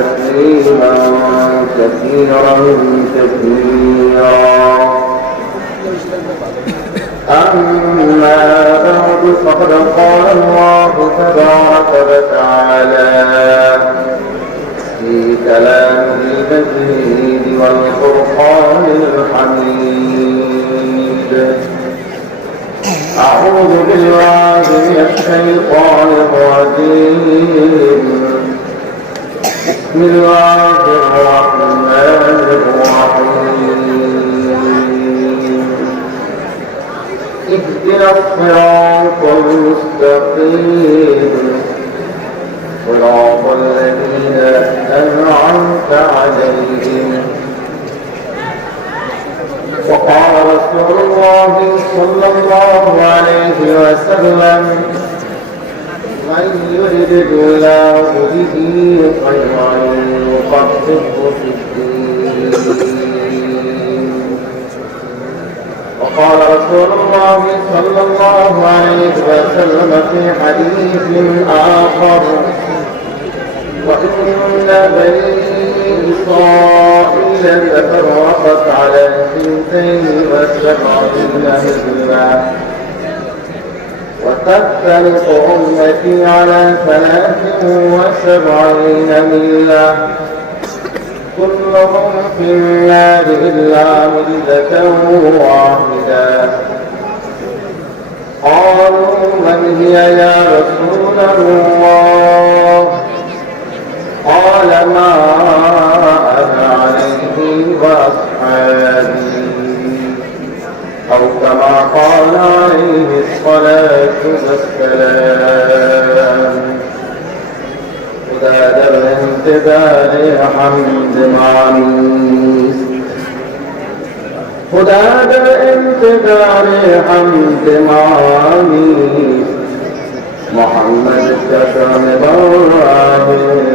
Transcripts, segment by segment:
تسليما كثيرا كثيرا. أما بعد فقد قال الله تبارك وتعالى في كلامه المجيد والفرقان الحميد: أعوذ بالله من الشيطان الرجيم. بسم الله الرحمن الرحيم. اهدنا الصراط المستقيم صراط الذين أنعمت عليهم. وقال رسول الله صلى الله عليه وسلم: من يرد الله به خيرا يفقهه في الدين. وقال رسول الله صلى الله عليه وسلم في حديث آخر: وإن بني إسرائيل تفرقت على 72 ملة وتفترق أمتي على 73 ملة كلهم في النار إلا ملة واحدة. قالوا: من هي يا رسول الله؟ قال: ما أنا عليه وأصحابي، أو كما قال عليه الصلاة والسلام. خداد الانتظار حمد معانيس، خداد الانتظار حمد معانيس. محمد كتم الله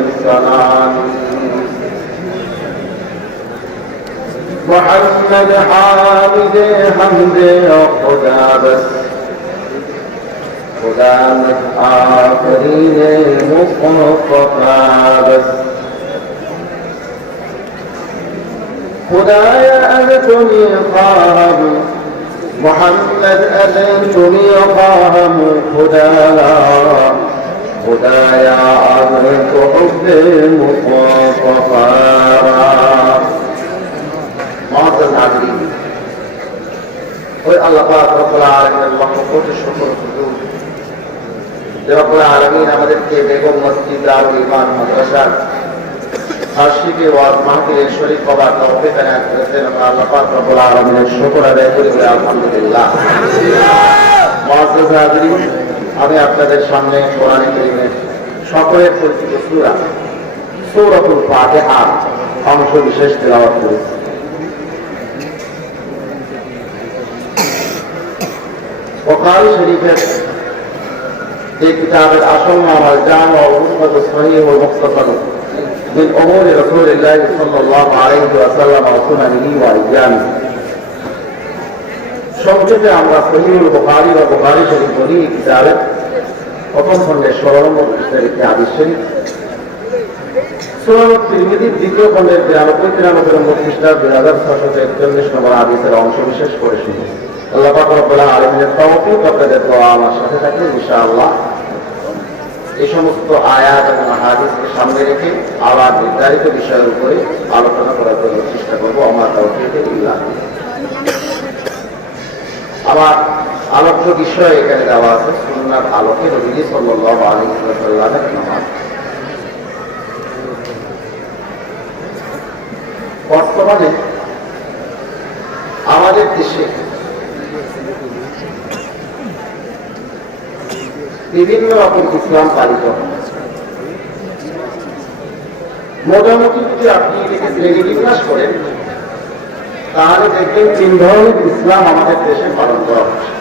السلام. محمد حامد حمد خدا بس، خدا مت آفرین مصطفى بس. خدایا اذنی خواهم محمد اذنی خواهم خدایا اذنت حب مصطفى. معزز حاضرین، আল্লাহ পাক রব্বুল আলামিনের লক্ষ কোটি শুকর হুজুর যে রব্বুল আলামিন আমাদেরকে বেগম মসজিদ দারুল ঈমান মাদ্রাসার বার্ষিকী ওয়াজ মাহফিলের শরীক হবার তৌফিক এনায়েত করেছেন। আল্লাহ পাক রব্বুল আলামিনের শুকর আদায় করি বলে আলহামদুলিল্লাহ। মুআজ্জাজ হাজিরিন, আমি আপনাদের সামনে কোরআন কারীমের সকলের পরিচিত সূরা সূরাতুল ফাতিহার অংশ বিশেষ তেলাওয়াত করেছি। বুখারী শরীফের এই কিতাবের আসল নাম আল জামি ওয়াল মুসনাদ সহিহ ওয়াল মুখতাসার মিন উমুরি রাসূলিল্লাহ সাল্লাল্লাহু আলাইহি ওয়াসাল্লাম ওয়া সুনানিহি ওয়া আইয়ামিহি। সংক্ষেপে আমরা সহিহুল বুখারী ও বুখারী শরীফ বলি। এই কিতাবের প্রথম খণ্ডের 16 নম্বর পৃষ্ঠার একটি হাদিস শরীফ, সুনান তিরমিজির দ্বিতীয় খণ্ডের 93 নম্বর পৃষ্ঠার 2641 নম্বর হাদিসের অংশ বিশেষ করে শুনি। আল্লাহ পাক রব্বুল আলামিনের তৌফিক আপনাদের দোয়া আমার সাথে থাকলে ইনশাআল্লাহ এই সমস্ত আয়াত এবং হাদিসকে সামনে রেখে আবার নির্ধারিত বিষয়ের উপরে আলোচনা করার জন্য চেষ্টা করবো। আমার তৌফিক ইল্লাহ। আমার আলোচ্য বিষয় এখানে দেওয়া আছে সুন্নাত আলোকে নবী সাল্লাল্লাহু আলাইহি ওয়াসাল্লামের নামাজ। বর্তমানে আমাদের দেশে বিভিন্ন রকম ইসলাম পালিত হয়। মোটামুটি যদি আপনি এটাকে শ্রেণী বিন্যাস করেন তাহলে দেখবেন 3 ধরনের ইসলাম আমাদের দেশে পালন করা হচ্ছে।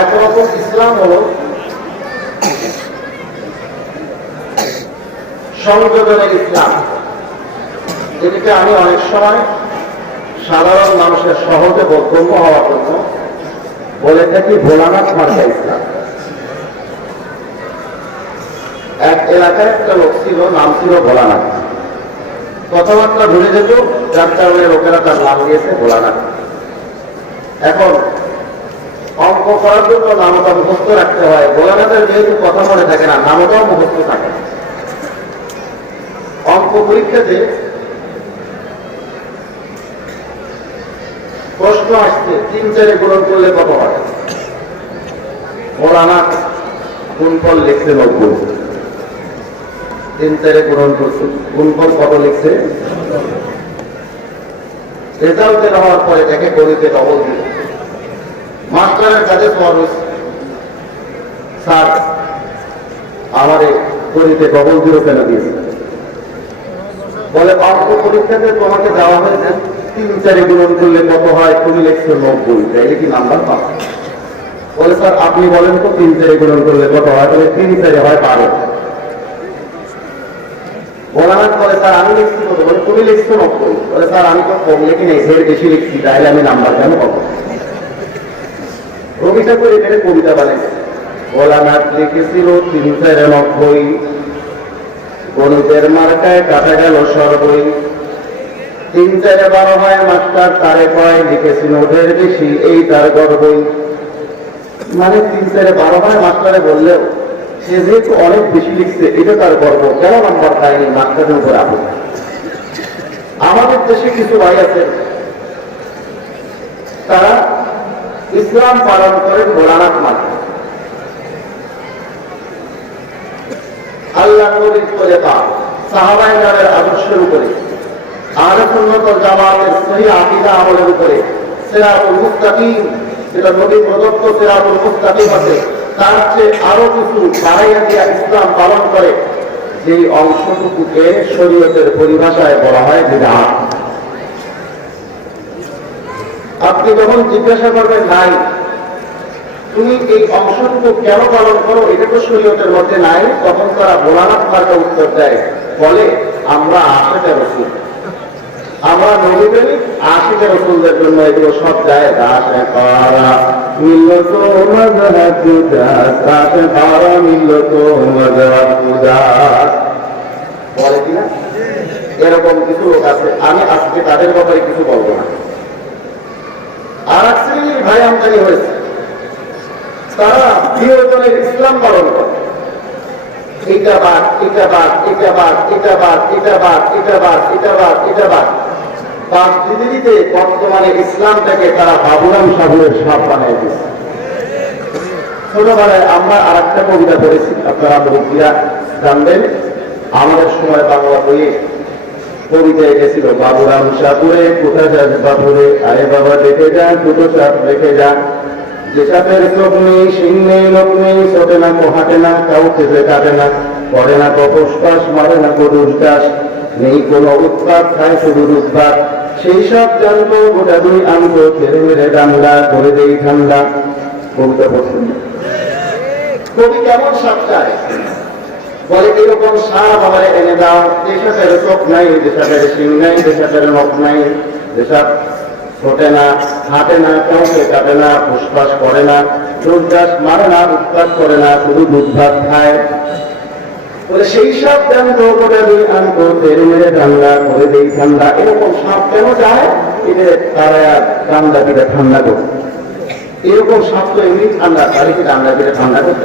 একরকম ইসলাম হল সংযোজনের ইসলাম, যেটাকে আমি অনেক সময় সাধারণ মানুষের সহজে বোধগম্য হওয়ার জন্য বলে থাকি ভোলানাথ মার্কা ইসলাম। এক এলাকায় একটা লোক ছিল, নাম ছিল ভোলানাথ। কথাবার্তা ভুলে যেত, যার কারণে লোকেরা তার নাম দিয়েছে ভোলানাথ। এখন অঙ্ক করার জন্য নামটা মুখস্থ রাখতে হয়। ভোলানাথের যেহেতু কথা মনে থাকে না, নামটাও মুখস্থ থাকে। অঙ্ক পরীক্ষাতে প্রশ্ন আসছে 3-4 গুণন করলে কত হয়? ভোলানাথ গুণফল লিখছে 90। 3-4 গুণন করছে, গুণফল কত লিখছে? রেজাল্ট বের হওয়ার পরে দেখে গণিতে ডবল দিল। মাস্টারের কাছে স্যার আমারে গণিতে ডবল 0 কেন দিয়েছে? বলে অঙ্ক পরীক্ষাতে তোমাকে দেওয়া হয়েছে 3-4 গুণন করলে কত হয়, তুমি লিখছো 90, তাইলে কি নাম্বার পাবে? বলে স্যার আপনি বলেন তো 3-4 গুণন করলে কত হয়? বলে 3-4 হয় 12। ভোলানাথ বলে স্যার আমি লিখছি কত? বলে তুমি লিখছো 90। বলে স্যার আমি তো কম লিখি নাই, এর বেশি লিখছি, তাইলে আমি নাম্বার কেন পাবো? রবি ঠাকুর এখানে কবিতা বানাইছে। ভোলানাথ লিখেছিল 3-4 90, গণিতের মার্কায় কাটা গেল সর্বই। 3-4 12 হয়, মাস্টার তারে কয় লিখেছিল ওদের বেশি, এই তার গর্বই। মানে 3-4 12 হয়, মাস্টারে বললেও সে যেহেতু অনেক বেশি লিখছে, এটা তার গর্ব। কেন নাম্বার পায়নি? মাস্টারের উপর আপন। আমাদের দেশে কিছু ভাই আছে, তারা ইসলাম পালন করে ভোলানাথ মানে আল্লাহ নবীর তরিকা, সাহাবায়ে কেরামের আদর্শের উপরে, আহলে সুন্নাত ওয়াল জামাতের সহিহ আকীদা আমলের উপরে, সিরাতুল মুস্তাকিম, যেটা নবী প্রদত্ত সিরাতুল মুস্তাকিম আছে, তার চেয়ে আরো কিছু বাড়াইয়া দিয়া ইসলাম পালন করে, যেই অংশটুকুকে শরীয়তের পরিভাষায় বলা হয় বিদআত। আপনি যখন জিজ্ঞাসা করবেন নাই তুমি এই অংশটুকু কেন পালন করো, এটা তো শরীয়তের মধ্যে নাই, তখন তারা ভোলানাথ মার্কা উত্তর দেয়, বলে আমরা আশিকে রাসূল, আমরা নবী প্রেমিক, আশিকে রাসূলদের জন্য এগুলো সব যায়। দাসে পারা মিল্লত মাযহাব উদাস, দাসে পারা মিল্লত মাযহাব উদাস, বলে কিনা? এরকম কিছু লোক আছে, আমি আজকে তাদের ব্যাপারে কিছু বলবো না। আর এক শ্রেণীর ভাই আমদানি হয়েছে, তারা প্রিয়জনের ইসলাম পালন করে। এটা বাদ, এটা বাদ, এটা বাদ, এটা বাদ, এটা বাদ, এটা বাদ, এটা বাদ, এটা বাদ, বাদ দিতে দিতে বর্তমানে ইসলামটাকে তারা বাবুরাম সাহেবের সাপ বানিয়ে দিচ্ছে। ছোটবেলায় আমরা আর একটা কবিতা পড়েছি, আপনারা মুরব্বীরা জানবেন। আমাদের সময় বাংলা বইয়ে কবিতা এসেছিল, বাবুরাম সাপুরে কোথা যাস বাপুরে, আরে বাবা দেখে যান দুটো সাপ রেখে যান, যে সাপের চোখ নেই, সিং নেই, লোক নেই, ছোটে না কো হাঁটে না, কাউকে যে কাটে না, করে না কপস্পাস, মারে না গরুর চাষ, নেই কোনো উৎপাত, খায় শুধু উৎপাত, সেই সব জানতো গোটা দুই আনতো, ফেরে মেরে ডান্ডা করে দেই ঠান্ডা। কবিতা পছন্দ। কবি কেমন সাপ চায়? বলে এরকম সাপ আমারে এনে দাও, যে সাপের চোখ নাই, যে সাপের সিং নাই, যে সাপের নখ নাই, যে সাপ ছোটে না, হাঁটে না, কাউকে কাটে না, ফুসফাস করে না, দুর্দাস মারে না, উৎপাত করে না, শুধু দুধ ভাত খায়। বলে সেই সাপ জানতো গোটা দুই আনতো, ফেরে মেরে ঠান্ডা করে দেই ঠান্ডা। এরকম সাপ কেন চায়? এটা তারা ঠান্ডা দিলে ঠান্ডা করত। এরকম সাপ তো এমনি ঠান্ডা, তারিখে ঠান্ডা দিলে ঠান্ডা করত।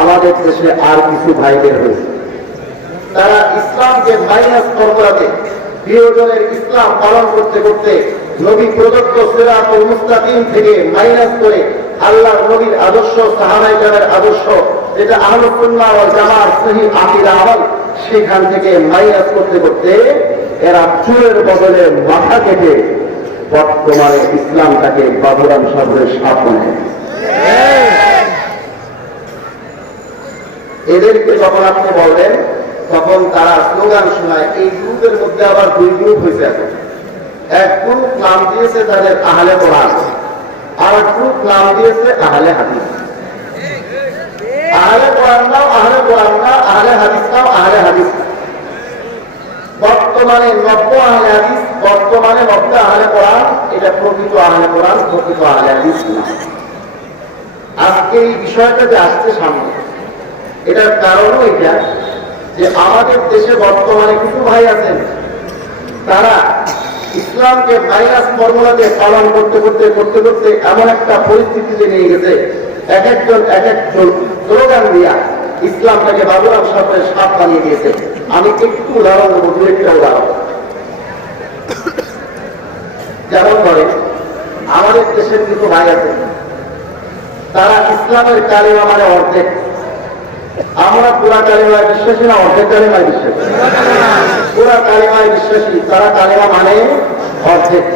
আমাদের দেশে আর কিছু ভাইদের হয়েছে, তারা ইসলামকে মাইনাস করাতে, প্রিয়জনের ইসলাম পালন করতে করতে নবী প্রদত্ত সিরাতুল মুস্তাকিম থেকে মাইনাস করে আল্লাহর নবীর আদর্শ, সাহাবায়ে কেরামের আদর্শ, যেটা আহলে সুন্নাহ ওয়াল জামাত সহিহ আকীদা আমল, সেখান থেকে মাইনাস করতে করতে এরা চুলের বদলে মাথা কেটে বর্তমানে ইসলামটাকে বাবুরাম সাহেবের সাপ বানায়। এদেরকে যখন আপনি বলবেন, তখন তারা স্লোগান শোনায়। এই গ্রুপের মধ্যে আবার দুই গ্রুপ হয়েছে এখন। এক গ্রুপ নাম দিয়েছে তাদের আহলে কোরআন, আর এক গ্রুপ নাম দিয়েছে আহলে হাদিস। আহলে কোরআন নাও আহলে কোরআন না, আহলে হাদিস নাও আহলে হাদিস। বর্তমানে নব্য আহলে হাদিস, বর্তমানে নব্য আহলে কোরআন, এটা প্রকৃত আহলে কোরআন, প্রকৃত আহলে হাদিস না। আজকে এই বিষয়টা যে আসছে সামনে, এটার কারণও এটা যে আমাদের দেশে বর্তমানে কিছু ভাই আছেন, তারা ইসলামকে ভাইরাস ফর্মুলাতে পালন করতে করতে করতে করতে এমন একটা পরিস্থিতিতে নিয়ে গেছে, এক একজন স্লোগান দিয়া ইসলামটাকে বাবুরাম সাহেবের সাপ বানিয়ে দিয়েছে। আমি একটু উদাহরণ দেবো, দু একটা উদাহরণ। যেমন করে আমাদের দেশের কিছু ভাই আছে, তারা ইসলামের কালিমা মানে অর্ধেক। আমরা পুরা কালিমায় বিশ্বাসী না অর্ধেক কালিমায় বিশ্বাসী? পুরা কালিমায় বিশ্বাসী, তারা কালিমা মানে অর্ধেক।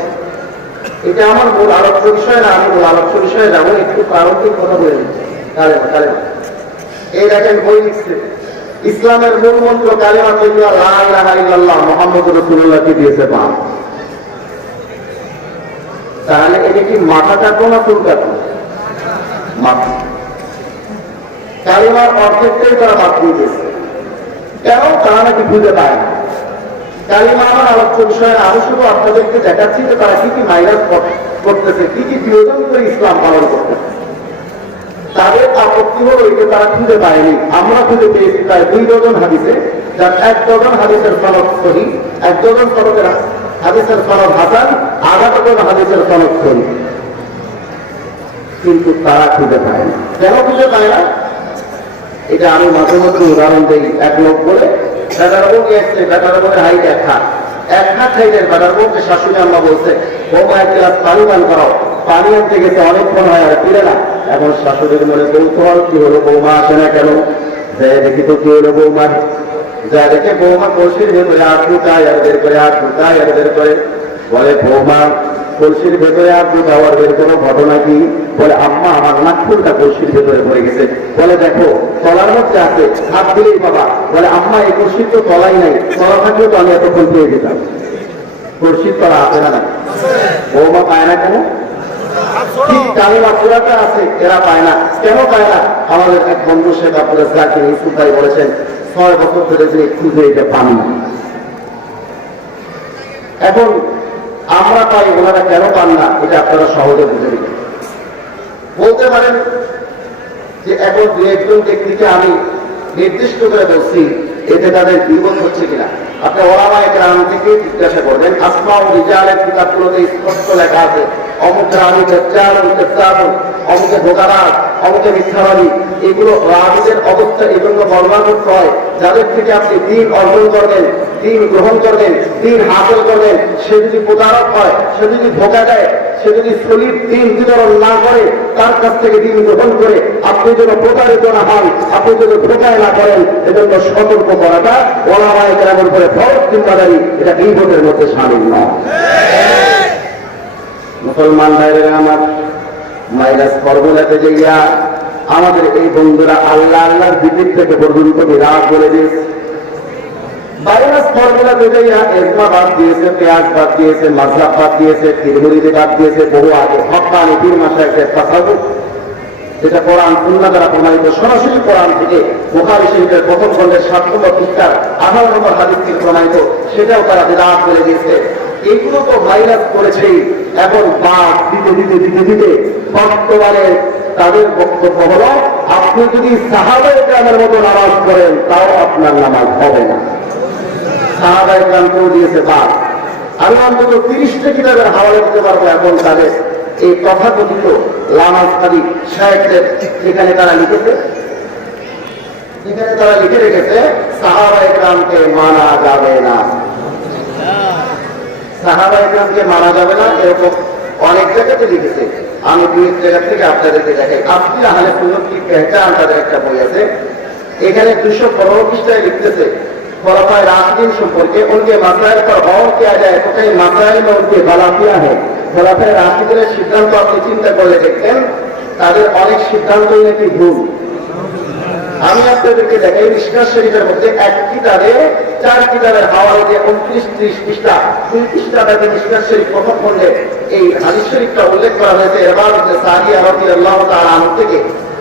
এটা আমার মূল আলোচ্য বিষয় না, আমি মূল আলোচ্য বিষয়ে যাবো, একটু প্রারম্ভিক কথা বলে দিচ্ছি। কালিমা কালিমা এই দেখেন বই লিখছে, ইসলামের মূল মন্ত্র কালিমা তাইয়্যিবা লা ইলাহা ইল্লাল্লাহ মুহাম্মদুর রাসূলুল্লাহকে দিয়েছে বাম। তাহলে এটা কি মাথা কাটবো না চুল কাটবো? মাথা। কালিমার অর্ধেকটাই তারা বাদ দিয়ে দিয়েছে। কেন? তারা নাকি বুঝে পায় না। কালিমা আমার আলোচ্য বিষয়ে আমি শুধু আপনাদেরকে দেখাচ্ছি যে তারা কি কি মাইনাস করতেছে, কি কি বিয়োজন করে ইসলাম পালন করতেছে। তাদের আপত্তি হলো এটা তারা খুঁজে পায়নি, আমরা খুঁজে পেয়েছি প্রায় 2 ডজন হাদিসে, যার 1 ডজন হাদিসের সনদ সহিহ, 1 ডজন সনদের হাদিসের সনদ হাসান, 1/2 ডজন হাদিসের সনদ সহিহ। কিন্তু তারা খুঁজে পায় না। কেন খুঁজে পায় না? এটা আমি মাঝে মধ্যে উদাহরণ দিই। এক লোক বলে বেটার বউকে আসছে, বেটার বউয়ের হাইট 1 হাত, 1 হাত হাইটের বেটার বউকে শাশুড়ি আম্মা বলছে, বৌমা 1 গ্লাস পানি পান করাও। পানি আনতে গেছে, অনেকক্ষণ হয় আর ফিরে না। এখন শাশুড়ির মনে কৌতূহল, কি হলো বৌমা আসে না কেন? দেখি তো কি হলো বৌমার। যা দেখে বৌমা কলসির ভেতরে হাত ঢুকায় আর বের করে, হাত ঢুকায় আর বের করে। বলে বৌমা কলসির ভেতরে হাত ঢুকাওয়ার বের কোনো ঘটনা কি? বলে আম্মা আমার নাকফুলটা কলসির ভেতরে পড়ে গেছে। বলে দেখো তলার মধ্যে আছে, হাত দিলেই বাবা। বলে আম্মা এই কলসির তো তলাই নাই, তলা থাকলেও তো আমি এতক্ষণ পেয়ে যেতাম। কলসির তলা আছে না নাই? বৌমা পায় না কেন? কালিমা পুরাটা আছে, এরা পায় না। কেন পায় না? আমাদের এক বন্ধু শেখ আব্দুল রাজ্জাক ইউসুফ ভাই বলেছেন 6 বছর ধরে যে খুঁজে এটা পান না। এখন আমরা পাই, ওনারা কেন পান না? এটা আপনারা সহজে বুঝে নিন। বলতে পারেন যে এখন 2-1 ব্যক্তিকে আমি নির্দিষ্ট করে বলছি, এতে তাদের বিপদ হচ্ছে কিনা। আপনি ওলামায়ে কেরাম থেকে জিজ্ঞাসা করবেন। আসমা ও রিজালের কিতাবগুলোতে স্পষ্ট লেখা আছে অমুক রাবি দাজ্জাল, অমুকে ধোঁকাবাজ, অমুকে মিথ্যাবাদী। এগুলো রাবিদের অবস্থা এজন্য বর্ণনামুক্ত হয়, যাদের থেকে আপনি দিন অর্জন করবেন, দিন গ্রহণ করবেন, দিন হাসিল করবেন। সে যদি প্রতারক হয়, সে যদি ধোঁকা দেয়, সে যদি সলিড দিন বিতরণ না করে, তার কাছ থেকে দিন গ্রহণ করে আপনি যেন প্রতারিত না হন, আপনি যেন ধোঁকায় না করেন, এজন্য সতর্ক করাটা ওলামায়ে কেরামের উপরে ফরজ জিম্মাদারি। এটা বিপদের মধ্যে শামিল নয়। মুসলমান ভাইরা আমার, মাইনাস ফর্মুলাতে যাইয়া আমাদের এই বন্ধুরা আল্লাহ আল্লাহর দিক থেকে পর্যন্ত বিরাট বলে দিয়েছে। মাইনাস ফর্মুলাতে যাইয়া এজমা বাদ দিয়েছে, পেঁয়াজ বাদ দিয়েছে, মাযহাব বাদ দিয়েছে, তিরমিজি বাদ দিয়েছে, বহু আগে হক্কানি পীর মাশায়েখের তাসাউফ, যেটা কোরআন সুন্নাহ দ্বারা প্রমাণিত, সরাসরি কোরআন থেকে বুখারী শরীফের প্রথম খণ্ডের 7 নম্বর পৃষ্ঠার 18 নম্বর হাদিস থেকে প্রমাণিত, সেটাও তারা বিরাট বলে দিয়েছে। এগুলো তো মাইনাস করেছেই। এখন বাদ দিতে দিতে দিতে দিতে বর্তমানে তাদের বক্তব্য হলো, আপনি যদি সাহাবায়ে কেরামের মতো নামাজ করেন তাও আপনার নামাজ হবে না। সাহাবায়ে কেরাম কেউ দিয়েছে বাদ। আমি অন্তত 30টা কিতাবের হাওয়ালা দিতে পারবো এখন তাদের এই তথাকথিত লামাজকারী শায়েখদের, যেখানে তারা লিখেছে, যেখানে তারা লিখে রেখেছে সাহাবায়ে কেরামকে মানা যাবে না, সাহাবায়ে কেরামকে মানা যাবে না, এরকম অনেক জায়গাতে লিখেছে। আমি 2-1 জায়গা থেকে আপনাদেরকে দেখাই। আপনি আহলে সুন্নাত কি পেহচান, তাদের একটা বই আছে, এখানে 215 পৃষ্ঠায় লিখতেছে খোলাফায়ে রাশিদিন সম্পর্কে, उनके मसाइल पर गौर किया जाए तो कई मसाइल में उनकी गलतियां हैं। খোলাফায়ে রাশিদিনের সিদ্ধান্ত আপনি চিন্তা করলে দেখবেন তাদের অনেক সিদ্ধান্তই নাকি ভুল। আমি আপনাদেরকে দেখাই মিশকাত শরীফের মধ্যে এক কিতাবে 4 কিতাবের হাওয়ালা দিয়ে 29-30 পৃষ্ঠা, 2 পৃষ্ঠা ব্যাপী মিশকাত শরীফ প্রথম খণ্ডে এই হাদিস শরীফটা উল্লেখ করা হয়েছে। ইরবাদ ইবনে সারিয়া রাদিয়াল্লাহু তাআলা আনহু থেকে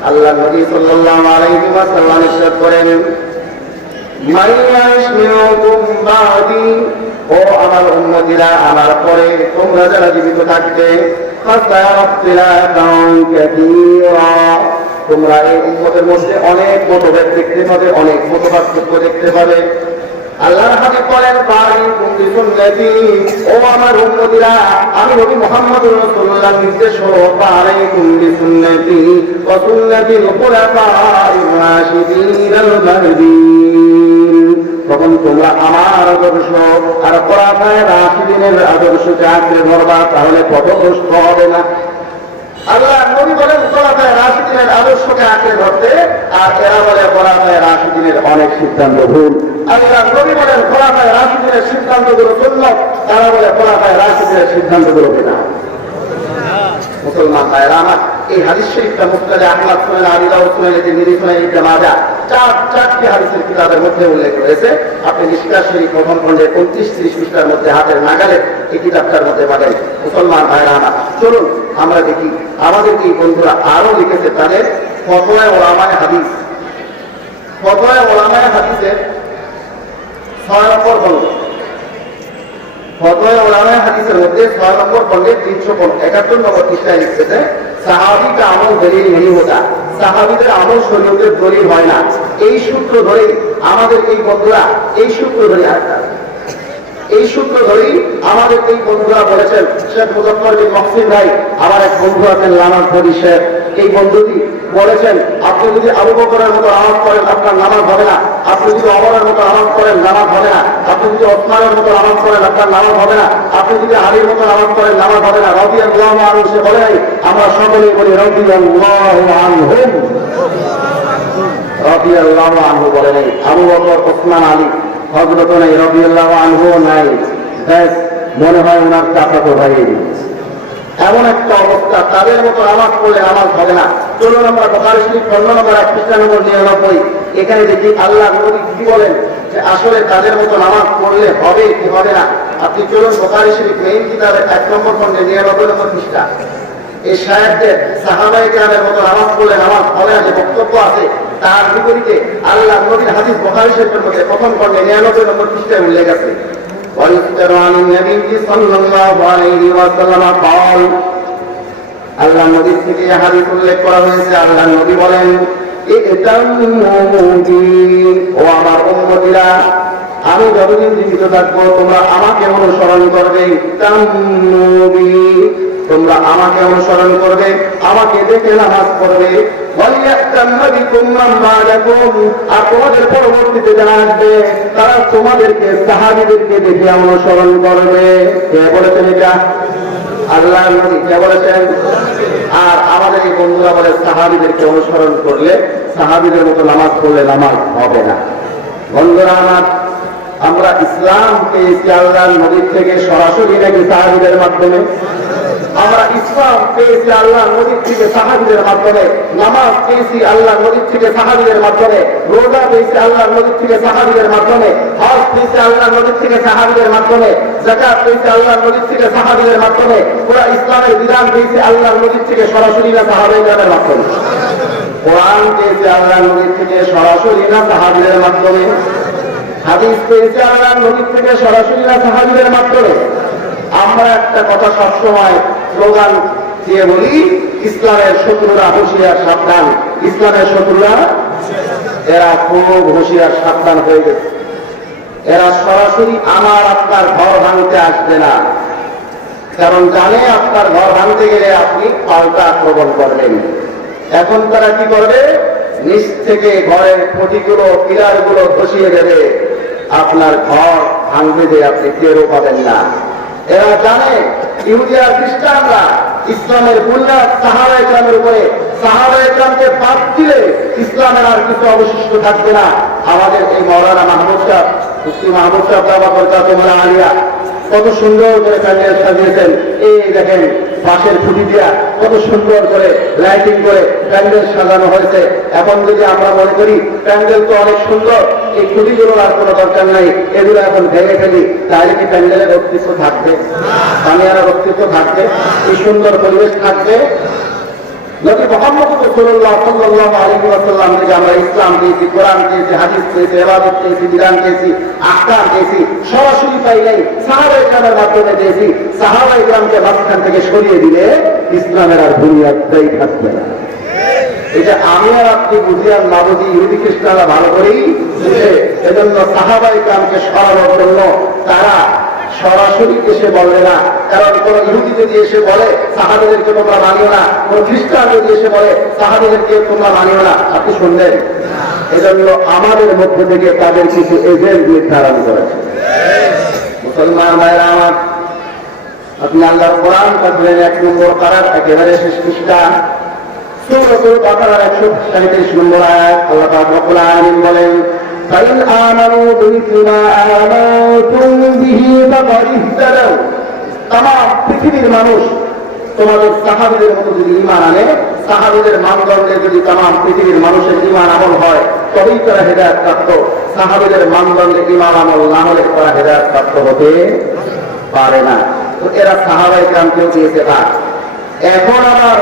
আল্লাহর নবী সাল্লাল্লাহু আলাইহি ওয়াসাল্লাম ইরশাদ করেন, মান ইয়াশ মিনকুম বাদি, ও আমার উম্মতিরা, আমার পরে তোমরা যারা জীবিত থাকবে, ফাসায়ারা ইখতিলাফান কাসীরা, তোমরা এই উম্মতের মধ্যে অনেক মতভেদ দেখতে পাবে, অনেক মতপার্থক্য দেখতে পাবে। আল্লাহর হাবিব বলেন ফারিকুম বিসুন্নতি, ও আমার উম্মতিরা, আমি নবী মুহাম্মদুর রাসূলুল্লাহ নির্দেশ হলো ফারিকুম বিসুন্নতি ওয়া সুন্নাতিল খুলাফা'ir রাশিদিনিল মাহদিয়িন। তখন তোমরা আমার আদর্শ আর খুলাফায়ে রাশিদিনের আদর্শকে আঁকড়ে ধরবা, তাহলে পথভ্রষ্ট হবে না। আল্লাহ নবী বলেন খুলাফায়ে রাশিদিনের আদর্শকে আঁকড়ে ধরতে, আর এরা বলে খুলাফায়ে রাশিদিনের অনেক সিদ্ধান্ত ভুল। আল্লাহ নবী বলেন খুলাফায়ে রাশিদিনের সিদ্ধান্তগুলো সুন্নাত, তারা বলে খুলাফায়ে রাশিদিনের সিদ্ধান্তগুলো বিদআত। মুসলমান ভাইরা আমার, এই হাদিস শরীফটা মুসনাদে আহমদ, সুনান আবি দাউদ, সুনান তিরমিজি, সুনান ইবনে মাজাহ, চারটি হাদিসের কিতাবের মধ্যে উল্লেখ রয়েছে। আপনি মিশকাত শরীফ প্রথম খণ্ডে 25-30 পৃষ্ঠার মধ্যে হাতের নাগালে এই কিতাবটার মধ্যে পাবেন। মুসলমান ভাইরা আমার, চলুন আমরা দেখি আমাদের এই বন্ধুরা আরো লিখেছে তাদের ফতোয়া উলামায়ে হাদিস। ফতোয়া উলামায়ে হাদিসের 6 নম্বর খণ্ড, ফতোয়া উলামায়ে হাদিসের মধ্যে 6 নম্বর খণ্ডে 371 নম্বর পৃষ্ঠায় লিখেছে সাহাবী কা আমল দলিল नहीं होता, সাহাবীদের আমল শরীয়তের দলিল হয় না। এই সূত্র ধরে আমাদের এই বন্ধুরা এই সূত্র ধরেই আমাদের এই বন্ধুরা বলেছেন, শেখ মুজফফর বিন মহসিন ভাই, আমার এক বন্ধু আছেন লামাজ ধরি শেখ, এই বন্ধুটি বলেছেন আপনি যদি আবু বকরের মতো নামাজ পড়েন আপনার নামাজ হবে না, আপনি যদি ওমরের মতো নামাজ পড়েন নামাজ হবে না, আপনি যদি ওসমানের মতো নামাজ পড়েন আপনার নামাজ হবে না, আপনি যদি আলীর মতো নামাজ পড়েন নামাজ হবে না। রাদিয়াল্লাহু আনহু সে বলে নাই, আমরা সকলেই বলি রাদিয়াল্লাহু আনহুম। রাদিয়াল্লাহু আনহু বলে নাই, আবু বকর, ওসমান, আলী, হযরত নাই, রাদিয়াল্লাহু আনহু নাই। ব্যাস, মনে হয় ওনার চাচাতো ভাই। এমন একটা অবস্থা, তাদের মতো নামাজ পড়লে নামাজ হবে না। চলুন আমরা বুখারী শরীফ 15 নম্বর 1 পৃষ্ঠা নম্বর 99 এখানে দেখি আল্লাহ নবী কি বলেন যে আসলে তাদের মতো নামাজ পড়লে হবে কি হবে না। আপনি চলুন বুখারী শরীফ মেইন কিতাবের 1 নম্বর খণ্ডে 99 নম্বর পৃষ্ঠা, এই সাহাবায়ে সাহাবায়ে কেরামের মতো নামাজ পড়লে নামাজ হবে না যে বক্তব্য আছে, তার বিপরীতে আল্লাহ নবীর হাদিস বুখারী শরীফের মধ্যে প্রথম খণ্ডে 99 নম্বর পৃষ্ঠায় উল্লেখ আছে। ويذكر عن النبي صلى الله عليه وسلم قال, আল্লাহ নবী থেকে হাদিস উল্লেখ করা হয়েছে, আল্লাহ নবী বলেন ও আমার উম্মতিরা, আমি যতদিন জীবিত থাকবো তোমরা আমাকে অনুসরণ করবে। তোমরা আমাকে অনুসরণ করবে, আমাকে দেখে নামাজ পড়বে। আর তোমাদের পরবর্তীতে যারা আসবে তারা তোমাদেরকে সাহাবীদেরকে দেখে অনুসরণ করবে। কে বলেছেন এটা? আল্লাহ নবী। কে বলেছেন? আর আমাদের এই বন্ধুরা বলে সাহাবীদেরকে অনুসরণ করলে, সাহাবীদের মতো নামাজ পড়লে নামাজ হবে না। বন্ধুরা আমার, আমরা ইসলাম পেয়েছি আল্লাহ নবীর থেকে সরাসরি নাকি সাহাবীদের মাধ্যমে? আমরা ইসলাম পেয়েছি আল্লাহ নবীর থেকে সাহাবীদের মাধ্যমে, নামাজ পেয়েছি আল্লাহ নবীর থেকে সাহাবীদের মাধ্যমে, রোজা পেয়েছি আল্লাহ নবীর থেকে সাহাবীদের মাধ্যমে, হজ পেয়েছি আল্লাহ নবীর থেকে সাহাবীদের মাধ্যমে, যাকাত পেয়েছি আল্লাহ নবীর থেকে সাহাবীদের মাধ্যমে, পুরো ইসলামের বিধান পেয়েছি আল্লাহ নবীর থেকে সরাসরি না সাহাবায়ে মাধ্যমে? কোরআন পেয়েছি আল্লাহ নবীর থেকে সরাসরি না সাহাবীদের মাধ্যমে? হাদিস পেয়েছি আল্লাহ নবীর থেকে সরাসরি না সাহাবীদের মাধ্যমে? আমরা একটা কথা সবসময় স্লোগান দিয়ে বলি, ইসলামের শত্রুরা হুঁশিয়ার সাবধান। ইসলামের শত্রুরা এরা খুব হুঁশিয়ার সাবধান হয়ে গেছে। এরা সরাসরি আমার আপনার ঘর ভাঙতে আসবে না, কারণ জানে আপনার ঘর ভাঙতে গেলে আপনি পাল্টা আক্রমণ করবেন। এখন তারা কি করবে? নিচ থেকে ঘরের খুঁটিগুলো, পিলারগুলো ধসিয়ে দেবে, আপনার ঘর ভাঙবে যে আপনি টেরও পাবেন না। এরা জানে ইহুদি আর খ্রিস্টানরা ইসলামের বুনিয়াদ সাহাবায়ে কেরামের উপরে, সাহাবায়ে কেরামকে বাদ দিলে ইসলামের আর কিছু অবশিষ্ট থাকবে না। আমাদের এই মাওলানা মাহমুদ সাহেব, মুফতি মাহমুদ সাহেব দাওয়া আলিয়া কত সুন্দর করে প্যান্ডেল সাজিয়েছেন। এই দেখেন বাঁশের খুঁটি দিয়া কত সুন্দর করে লাইটিং করে প্যান্ডেল সাজানো হয়েছে। এখন যদি আমরা মনে করি প্যান্ডেল তো অনেক সুন্দর, এই খুঁটিগুলোর আর কোনো দরকার নাই, এগুলো এখন ভেঙে ফেলি, তাহলে কি প্যান্ডেলের অস্তিত্ব থাকবে? সামিয়ানার অস্তিত্ব থাকবে? এই সুন্দর পরিবেশ থাকবে? নবী মুহাম্মদ রাসূলুল্লাহ সাল্লাল্লাহু আলাইহি ওয়াসাল্লাম থেকে আমরা ইসলাম পেয়েছি, কোরআন পেয়েছি, হাদিস পেয়েছি, ইবাদত পেয়েছি, বিধান পেয়েছি, আহকাম পেয়েছি, সরাসরি পাই নাই, সাহাবায়ে কেরামের মাধ্যমে পেয়েছি। সাহাবায়ে কেরামকে মাঝখান থেকে সরিয়ে দিলে ইসলামের আর বুনিয়াদটাই থাকবে না। এটা আমি আর আপনি বুঝি আর না বুঝি ইহুদি খ্রিস্টানরা ভালো করেই বুঝে। এজন্য সাহাবাই কামকে সরানোর জন্য তারা সরাসরি এসে বলবে না, কারণ কোন ইহুদি যদি এসে বলে সাহাবীদেরকে তোমরা মানিও না, কোন খ্রিস্টান যদি এসে বলে সাহাবীদেরকে তোমরা মানিও না, আপনি শুনবেন? এজন্য আমাদের মধ্য থেকে তাদের কিছু এজেন্ট নির্ধারণ করেছে। মুসলমান ভাইরা আমার, আপনি আল্লাহর কোরআন পড়লেন 1 নম্বর পারার একেবারে শেষ পৃষ্ঠা সূরাতুল বাকারার 137 নম্বর আয়াত। আল্লাহ পাক রব্বুল আলামিন বলেন, فإن آمنوا بمثل ما آمنتم به فقد اهتدوا। तमाम পৃথিবীর মানুষ তোমাদের সাহাবীদের মতো যদি ঈমান আনে, সাহাবীদের মানদণ্ডে যদি तमाम পৃথিবীর মানুষের ঈমান আমল হয়, তবেই তারা হেদায়েত প্রাপ্ত। সাহাবীদের মানদণ্ডে ঈমান আমল না হলে তারা হেদায়েত প্রাপ্ত হতে পারে না। তো এরা সাহাবায়ে কেরামকেও দিয়েছে ভাগ। এখন আবার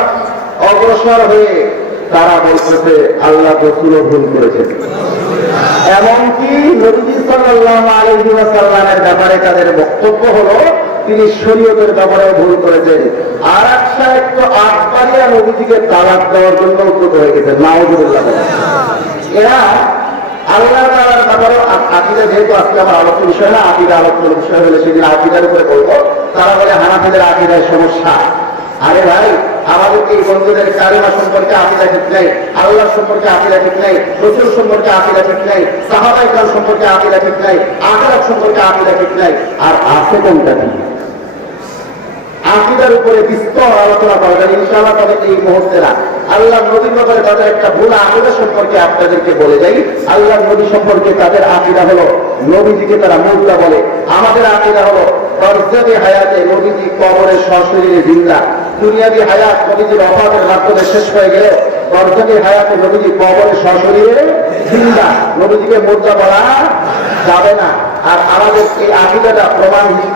অগ্রসর হয়ে তারা বলতেছে আল্লাহ রাসূলও ভুল করেছেন। এমনকি নবী সাল্লাল্লাহু আলাইহি ওয়াসাল্লামের ব্যাপারে তাদের বক্তব্য হলো তিনি শরীয়তের ব্যাপারেও ভুল করেছেন। আর একটা একটু আকবরিয়া নবীজিকে তালাক দেওয়ার জন্য উদ্যত হয়ে গেছে। নাউযুবিল্লাহ। এরা আল্লাহ তাআলার ব্যাপারে আকীদা, যেহেতু আজকে আমার আলোচ্য বিষয় না, আকীদা আলোচনার বিষয় হলে সেদিন আকীদার উপরে বলবো। তারা বলে হানাফিদের আকীদায় সমস্যা। আরে ভাই, আমাদের এই বন্ধুদের কালিমা সম্পর্কে আকীদা ঠিক নেই, আল্লাহ সম্পর্কে আকীদা ঠিক নেই, রাসূল সম্পর্কে আকীদা ঠিক নেই, সাহাবায়ে কেরাম সম্পর্কে আকীদা ঠিক নেই, আখিরাত সম্পর্কে আকীদা ঠিক নেই। আর আছে কোনটা ঠিক? আকীদার উপরে বিস্তর আলোচনা করা যায় ইনশাআল্লাহ। তবে এই মুহূর্তে না। আল্লাহ নবীর ব্যাপারে তাদের একটা ভুল আকীদা সম্পর্কে আপনাদেরকে বলে যাই। আল্লাহ নবী সম্পর্কে তাদের আকীদা হলো নবীজিকে তারা মুর্দা বলে। আমাদের আকীদা হলো বরজাখী হায়াতে নবীজি কবরে সশরীরে জিন্দা। দুনিয়াবী হায়াত নবীজির ওফাতের মাধ্যমে শেষ হয়ে গেলে বরজাখী হায়াতে নবীজি কবরে সশরীরে জিন্দা। নবীজিকে মুর্দা বলা যাবে না। আর আমাদের এই আকীদাটা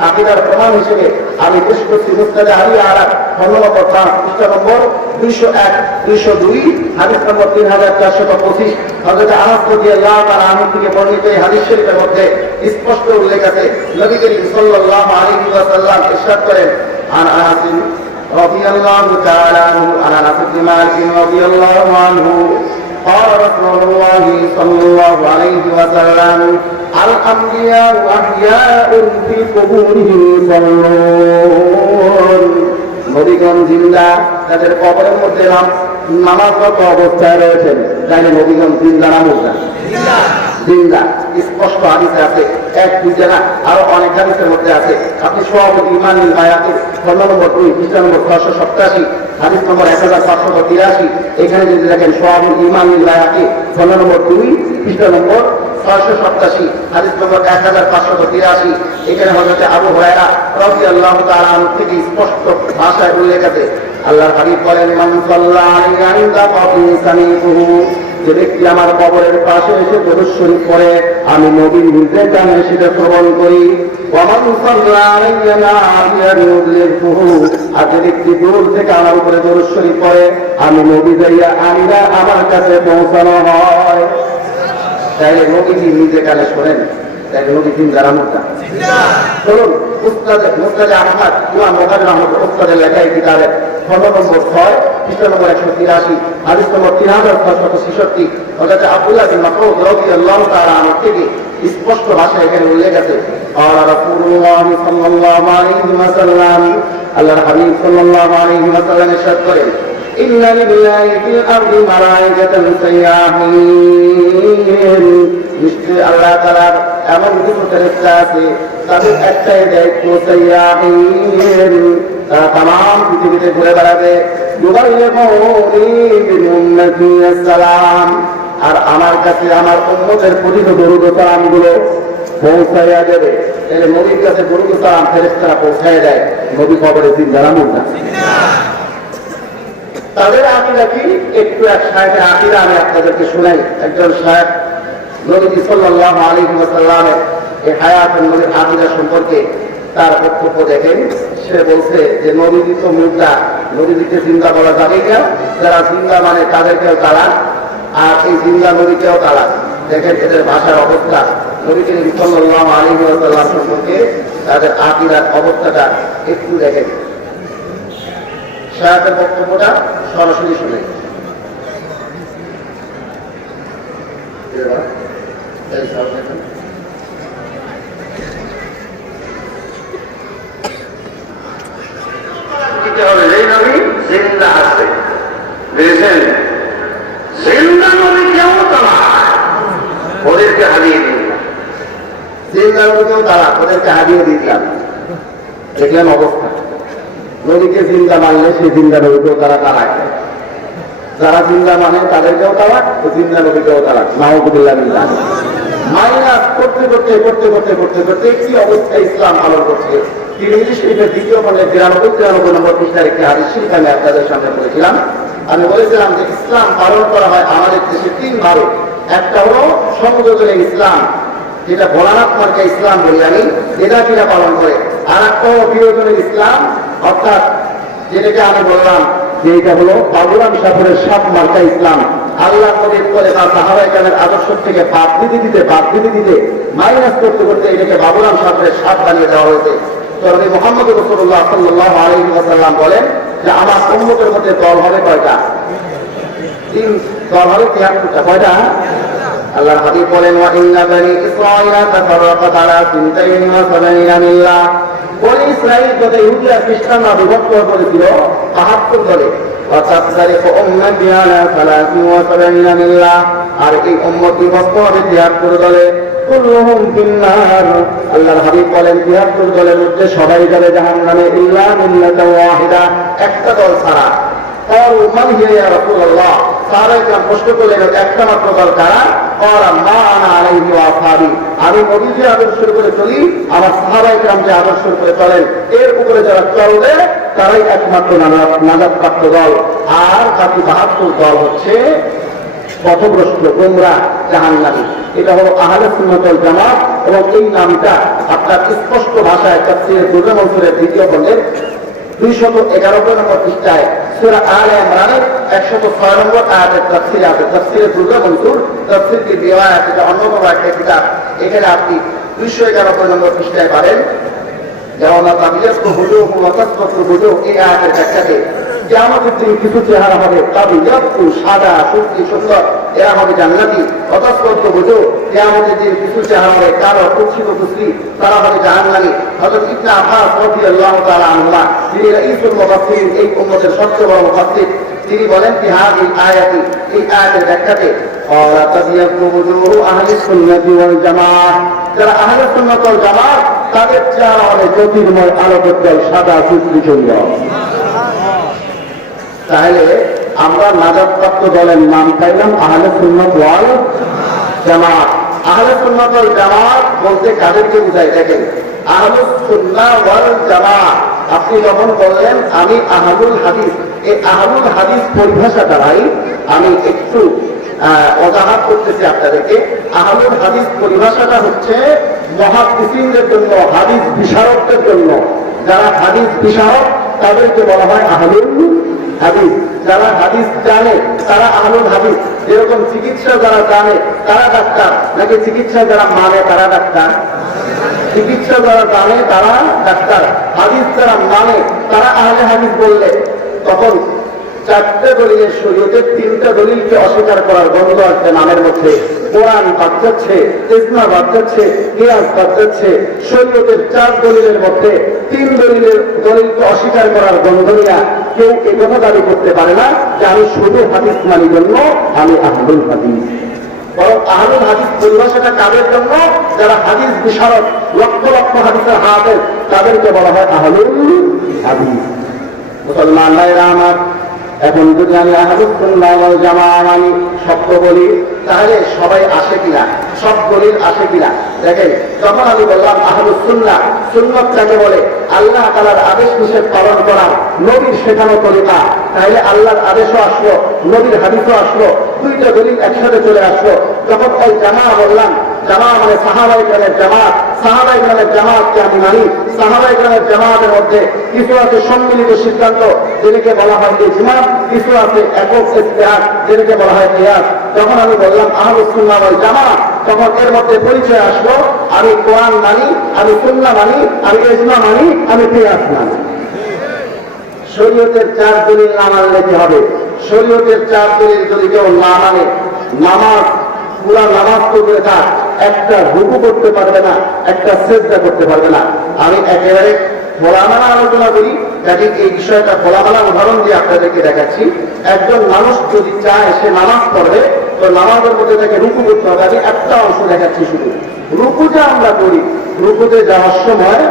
আকীদার প্রমাণ হিসেবে আমি পেশ করছি মুসনাদে আলী আলা খণ্ড নম্বর 5 পৃষ্ঠা নম্বর 201 202 হাদিস নম্বর 3425। হযরত আনাস রাদিয়াল্লাহু তাআলা আনহু থেকে বর্ণিত এই হাদিস শরীফের মধ্যে স্পষ্ট উল্লেখ আছে, নবী করিম সাল্লাল্লাহু আলাইহি ওয়াসাল্লাম ইরশাদ করেন, আন আনাস রাদিয়াল্লাহু তাআলা আনহু আন আনাস বিন মালিক রাদিয়াল্লাহু আনহু قال رسول الله صلى الله عليه وسلم الأنبياء أحياء في قبورهم يصلون। নবীগণ জিন্দা, তাদের কবরের মধ্যে নামাজরত অবস্থায় রয়েছেন। তাইলে নবীগণ জিন্দা না মুর্দা? জিন্দা। স্পষ্ট হাদিসে আছে, 1-2 না, আরো অনেক হাদিসের মধ্যে আছে। আপনি শুআবুল ঈমান বিল বায়াতে খণ্ড নম্বর 2 পৃষ্ঠা নম্বর 687 হাদিস নম্বর 1583 এখানে যদি দেখেন শুআবুল ঈমান বিল বায়াতে খণ্ড নম্বর 2 পৃষ্ঠা নম্বর 687 হাদিস নম্বর 1583 এখানে হযরত আবু হুরায়রা রাদিয়াল্লাহু তাআলা আনহু থেকে স্পষ্ট ভাষায় উল্লেখ আছে, আল্লাহর হাবিব বলেন, মান সাল্লাল্লাহু আলাইহি ইনদা কবরি সামিতুহু। যে ব্যক্তি আমার কবরের পাশে এসে দরুদ শরীফ পড়ে, আমি নবীর নিজের কানে সেটা শ্রবণ করি। ওয়ামান সাল্লাল্লাহু আলাইহি নাবিয়ান ইউদলিহু। আর যে ব্যক্তি দূর থেকে আমার উপরে দরুদ শরীফ পড়ে, আমি নবী যাইয়া আমিনা আমার কাছে পৌঁছানো হয়। তাইলে নবীজি নিজে কানে শোনেন, তাইলে নবী জিন্দা না মুর্দা? চলুন মুসনাদে আহমদ ইমাম বুখারী রাহমাতুল্লাহ উস্তাদের লেখা এই কিতাবে খণ্ড নম্বর 6 পৃষ্ঠা নম্বর 183 হাদিস নম্বর 3666 হযরত আব্দুল্লাহ বিন মাসউদ রাদিয়াল্লাহু তাআলা আনহু থেকে স্পষ্ট ভাষায় এখানে উল্লেখ আছে, قال رسول الله صلى الله عليه وسلم আল্লাহর হাবিব সাল্লাল্লাহু আলাইহি ওয়াসাল্লাম ইরশাদ করেন, ইন্না লিল্লাহি ফিল আরদি মালাইকাতান সাইয়াহিন। নিশ্চয়ই আল্লাহ তাআলার এমন কিছু ফেরেশতা আছে, তাদের একটাই দায়িত্ব সাইয়াহিন, তারা তামাম পৃথিবীতে ঘুরে বেড়াবে। সালাম, আর আমার কাছে আমার উম্মতের প্রতি দরুদ ও সালাম গুলো পৌঁছাইয়া দেবে। তাহলে নবীর কাছে দরুদ ও সালাম ফেরেশতারা পৌঁছাইয়া দেয়। নবী কবরে জিন্দা না মুর্দা? তাদের আকীদা কি? একটু এক শায়েখের আকীদা আমি আপনাদেরকে শোনাই। একজন শায়েখ নবী সাল্লাল্লাহু আলাইহি ওয়াসাল্লামের এই হায়াতুন নবীর আকীদা সম্পর্কে তার বক্তব্য দেখেন। সে বলছে যে নবীজি তো মুর্দা, নবীজিকে জিন্দা বলা যাবে না। যারা জিন্দা মানে তাদেরকেও তালাক, আর এই জিন্দা নবীকেও তালাক। দেখেন এদের ভাষার অবস্থা। নবী করিম সাল্লাল্লাহু আলাইহি ওয়াসাল্লাম সম্পর্কে তাদের আকীদার অবস্থাটা একটু দেখেন। শায়েখের বক্তব্যটা সরাসরি শুনে। এই নবী জিন্দা আছে, বুঝেছেন? জিন্দা নবী কেউ তারা ওদেরকে হারিয়ে দিল, জিন্দা নবীকেও তারা ওদেরকে হারিয়ে দিলাম। দেখলেন অবস্থা, নবীকে জিন্দা মানলে সে জিন্দা নবীকেও তারা তালাক, যারা জিন্দা মানে তাদেরকেও তালাক, জিন্দা নবীকেও তালাক। মাহবুবুল্লাহ বিল্লাহ মাইনাস করতে করতে করতে করতে করতে করতে কি অবস্থা ইসলাম পালন করছে। তিনি শরীফের দ্বিতীয় খণ্ডের 93 নম্বর পৃষ্ঠার একটি হাদিস শরীফ আমি আপনাদের সামনে বলেছিলাম। আমি বলেছিলাম যে ইসলাম পালন করা হয় আমাদের দেশে 3 ভাবে। একটা হলো সংযোজনের ইসলাম, যেটা ভোলানাথ মার্কা ইসলাম বলি আমি, এটা কিনা পালন করে। আর একটা হলো বিরোধনের ইসলাম, অর্থাৎ যেটাকে আমি বললাম যে এটা হলো বাবুরাম সাপুরের সাপ মার্কা ইসলাম। আল্লাহ নবীর করে তার সাহাবায়ে কেরামের আদর্শ থেকে বাদ দিতে মাইনাস করতে করতে এটাকে বাবুরাম সাপুরের সাপ বানিয়ে দেওয়া হয়েছে। তো নবী মুহাম্মদ রাসূলুল্লাহ সাল্লাল্লাহু আলাইহি ওয়াসাল্লাম বলেন যে আমার উম্মতের মধ্যে দল হবে কয়টা? 3 দল হবে, 73টা। কয়টা? আল্লাহর হাবিব বলেন ওয়া ইন্না বানি ইসরাঈলা তাফাররাকাত আলা 72 মিল্লাহ। বনি ইসরাঈল যত ইহুদি আর খ্রিস্টানরা বিভক্ত করেছিল 72 দলে। وتفترق أمتي على 73 মিল্লাহ। আর এই উম্মত বিভক্ত হবে 73 দলে। কুল্লুহুম ফিন্নার। আল্লাহর হাবিব বলেন 73 দলের মধ্যে সবাই যাবে জাহান্নামে ইল্লা মিল্লাতান ওয়াহিদা, একটা দল ছাড়া। قالوا من هي يا رسول الله? সাহাবায়ে কেরাম প্রশ্ন করলেন একটা মাত্র দল কারা? قال ما انا عليه واصحابي। আমি নবীজি আদর্শের উপরে চলি, আমার সাহাবায়ে কেরাম যে আদর্শের উপরে চলেন এর উপরে যারা চলবে তারাই একমাত্র নাজাতপ্রাপ্ত দল। আর বাকি 72 দল হচ্ছে পথভ্রষ্ট, গোমরাহ, জাহান্নামী। এটা হলো আহলে সুন্নাত ওয়াল জামাত। এবং এই নামটা আপনার স্পষ্ট ভাষায় তাফসীরে দুররা মনসুরের দ্বিতীয় খণ্ডের 211 নম্বর পৃষ্ঠায় সূরা আলে ইমরানের 106 নম্বর আয়াতের তাফসীরে আছে। তাফসীরে দুররা মনসুর, তাফসীর কি রিওয়ায়াত, এটা অন্যতম একটা কিতাব। এখানে আপনি 211 নম্বর পৃষ্ঠায় পাবেন যেমন তাবিয়াতু হুজুহু ওয়া তাসফাতু হুজুহ। এই আয়াতের ব্যাখ্যাতে কিয়ামতের দিন কিছু চেহারা হবে তাবিয়াতু, সাদা সুন্দর সুন্দর, এরা হবে জান্নাতি। ওয়া তাসফাতু হুজুহ, কিয়ামতের দিন কিছু চেহারা হবে কালো কুৎসিত কুৎসি, তারা হবে জাহান্নামী। হযরত ইবনে আব্বাস রাদিয়াল্লাহু তাআলা আনহুমা, যিনি রাইসুল মুফাসসিরিন, এই উম্মতের সবচেয়ে বড় মুফাসসির, তিনি বলেন কি হাদিল আয়াতি, এই আয়াতের ব্যাখ্যাতে ক্বালা তাবিয়াতু হুজুহু আহলি সুন্নাতি ওয়াল জামাত। যারা আহলে সুন্নাত ওয়াল জামাত তাদের চেহারা হবে জ্যোতির্ময় আলোকোজ্জ্বল সাদা সুন্দর সুন্দর। তাহলে আমরা নাজাতপ্রাপ্ত দলের নাম পাইলাম আহলে সুন্নাত ওয়াল জামাত। আহলে সুন্নাত ওয়াল জামাত বলতে কাদেরকে বোঝায়? দেখেন, আহলুস সুন্নাহ ওয়াল জামাত আপনি যখন বললেন আমি আহলুল হাদিস, এই আহলুল হাদিস পরিভাষাটা ভাই আমি একটু ওয়াজাহাত করতেছি আপনাদেরকে। আহলুল হাদিস পরিভাষাটা হচ্ছে মুহাদ্দিসিনদের জন্য, হাদিস বিশারদদের জন্য। যারা হাদিস বিশারদ তাদেরকে বলা হয় আহলুল হাদিস। যারা হাদিস জানে তারা আহলুল হাদিস। যেরকম চিকিৎসা যারা জানে তারা ডাক্তার, নাকি চিকিৎসা যারা মানে তারা ডাক্তার? চিকিৎসা যারা জানে তারা ডাক্তার, হাদিস যারা মানে তারা আহলে হাদিস। বললে তখন 4টে দলিলের শরীয়তের 3টা দলিলকে অস্বীকার করার গন্ধ আসবে নামের মধ্যে। কোরআন বাদ যাচ্ছে, ইজমা বাদ যাচ্ছে, কিয়াস বাদ যাচ্ছে। শরীয়তের 4 দলিলের মধ্যে 3 দলিলকে অস্বীকার করার গন্ধ নিয়ে কেউ একথা দাবি করতে পারে না যে আমি শুধু হাদিস মানি জন্য আমি আহলুল হাদিস। বরং আহলুল হাদিস পরিভাষাটা কাদের জন্য? যারা হাদিস বিশারদ, লক্ষ লক্ষ হাদিসের হাফেজ, তাদেরকে বলা হয় আহলুল হাদিস। মুসলমান ভাইরা আমার, এখন যদি আমি আহলুস সুন্নাহ ওয়াল জামাত আমি শব্দ বলি তাহলে সবাই আসে কিনা, সব দলিল আসে কিনা? দেখেন, যখন আমি বললাম আহলুস সুন্নাহ, সুন্নাত কাকে বলে? আল্লাহ তাআলার আদেশ নিষেধ পালন করা, নবীর শেখানো তরিকা। তাহলে আল্লাহর আদেশও আসলো, নবীর হাদিসও আসলো, 2টা দলিল একসাথে চলে আসলো। যখন ওই জামা বললাম, জামা মানে সাহাবায়ে কেরামের জামাত। সাহাবায়ে কেরামের জামাতকে আমি মানি। সাহাবায়ে কেরামের জামাতের মধ্যে কিছু আছে সম্মিলিত সিদ্ধান্ত, যেটাকে বলা হয় ইজমা, কিছু আছে একক ইজতিহাদ, যেটাকে বলা হয় কিয়াস। যখন আমি বললাম আহলুস সুন্নাহ ওয়াল জামাত, তখন এর মধ্যে পরিচয় আসলো আমি কোরআন মানি, আমি সুন্নাহ মানি, আমি ইজমা মানি, আমি কিয়াস মানি। শরীয়তের 4 দলিল না মানলে কি হবে? শরীয়তের 4 দলিল যদি কেউ না মানে, নামাজ পুরা নামাজ পড়বে থাক, একটা রুকু করতে পারবে না, একটা সেজদা করতে পারবে না। আমি একেবারে খোলামেলা আলোচনা করি, যাতে এই বিষয়টা খোলামেলা উদাহরণ দিয়ে আপনাদেরকে দেখাচ্ছি। একজন মানুষ যদি চায় সে নামাজ পড়বে, তো নামাজের মধ্যে তাকে রুকু করতে হবে। আমি একটা অংশ দেখাচ্ছি শুধু। রুকুতে আমরা করি, রুকুতে যাওয়ার সময়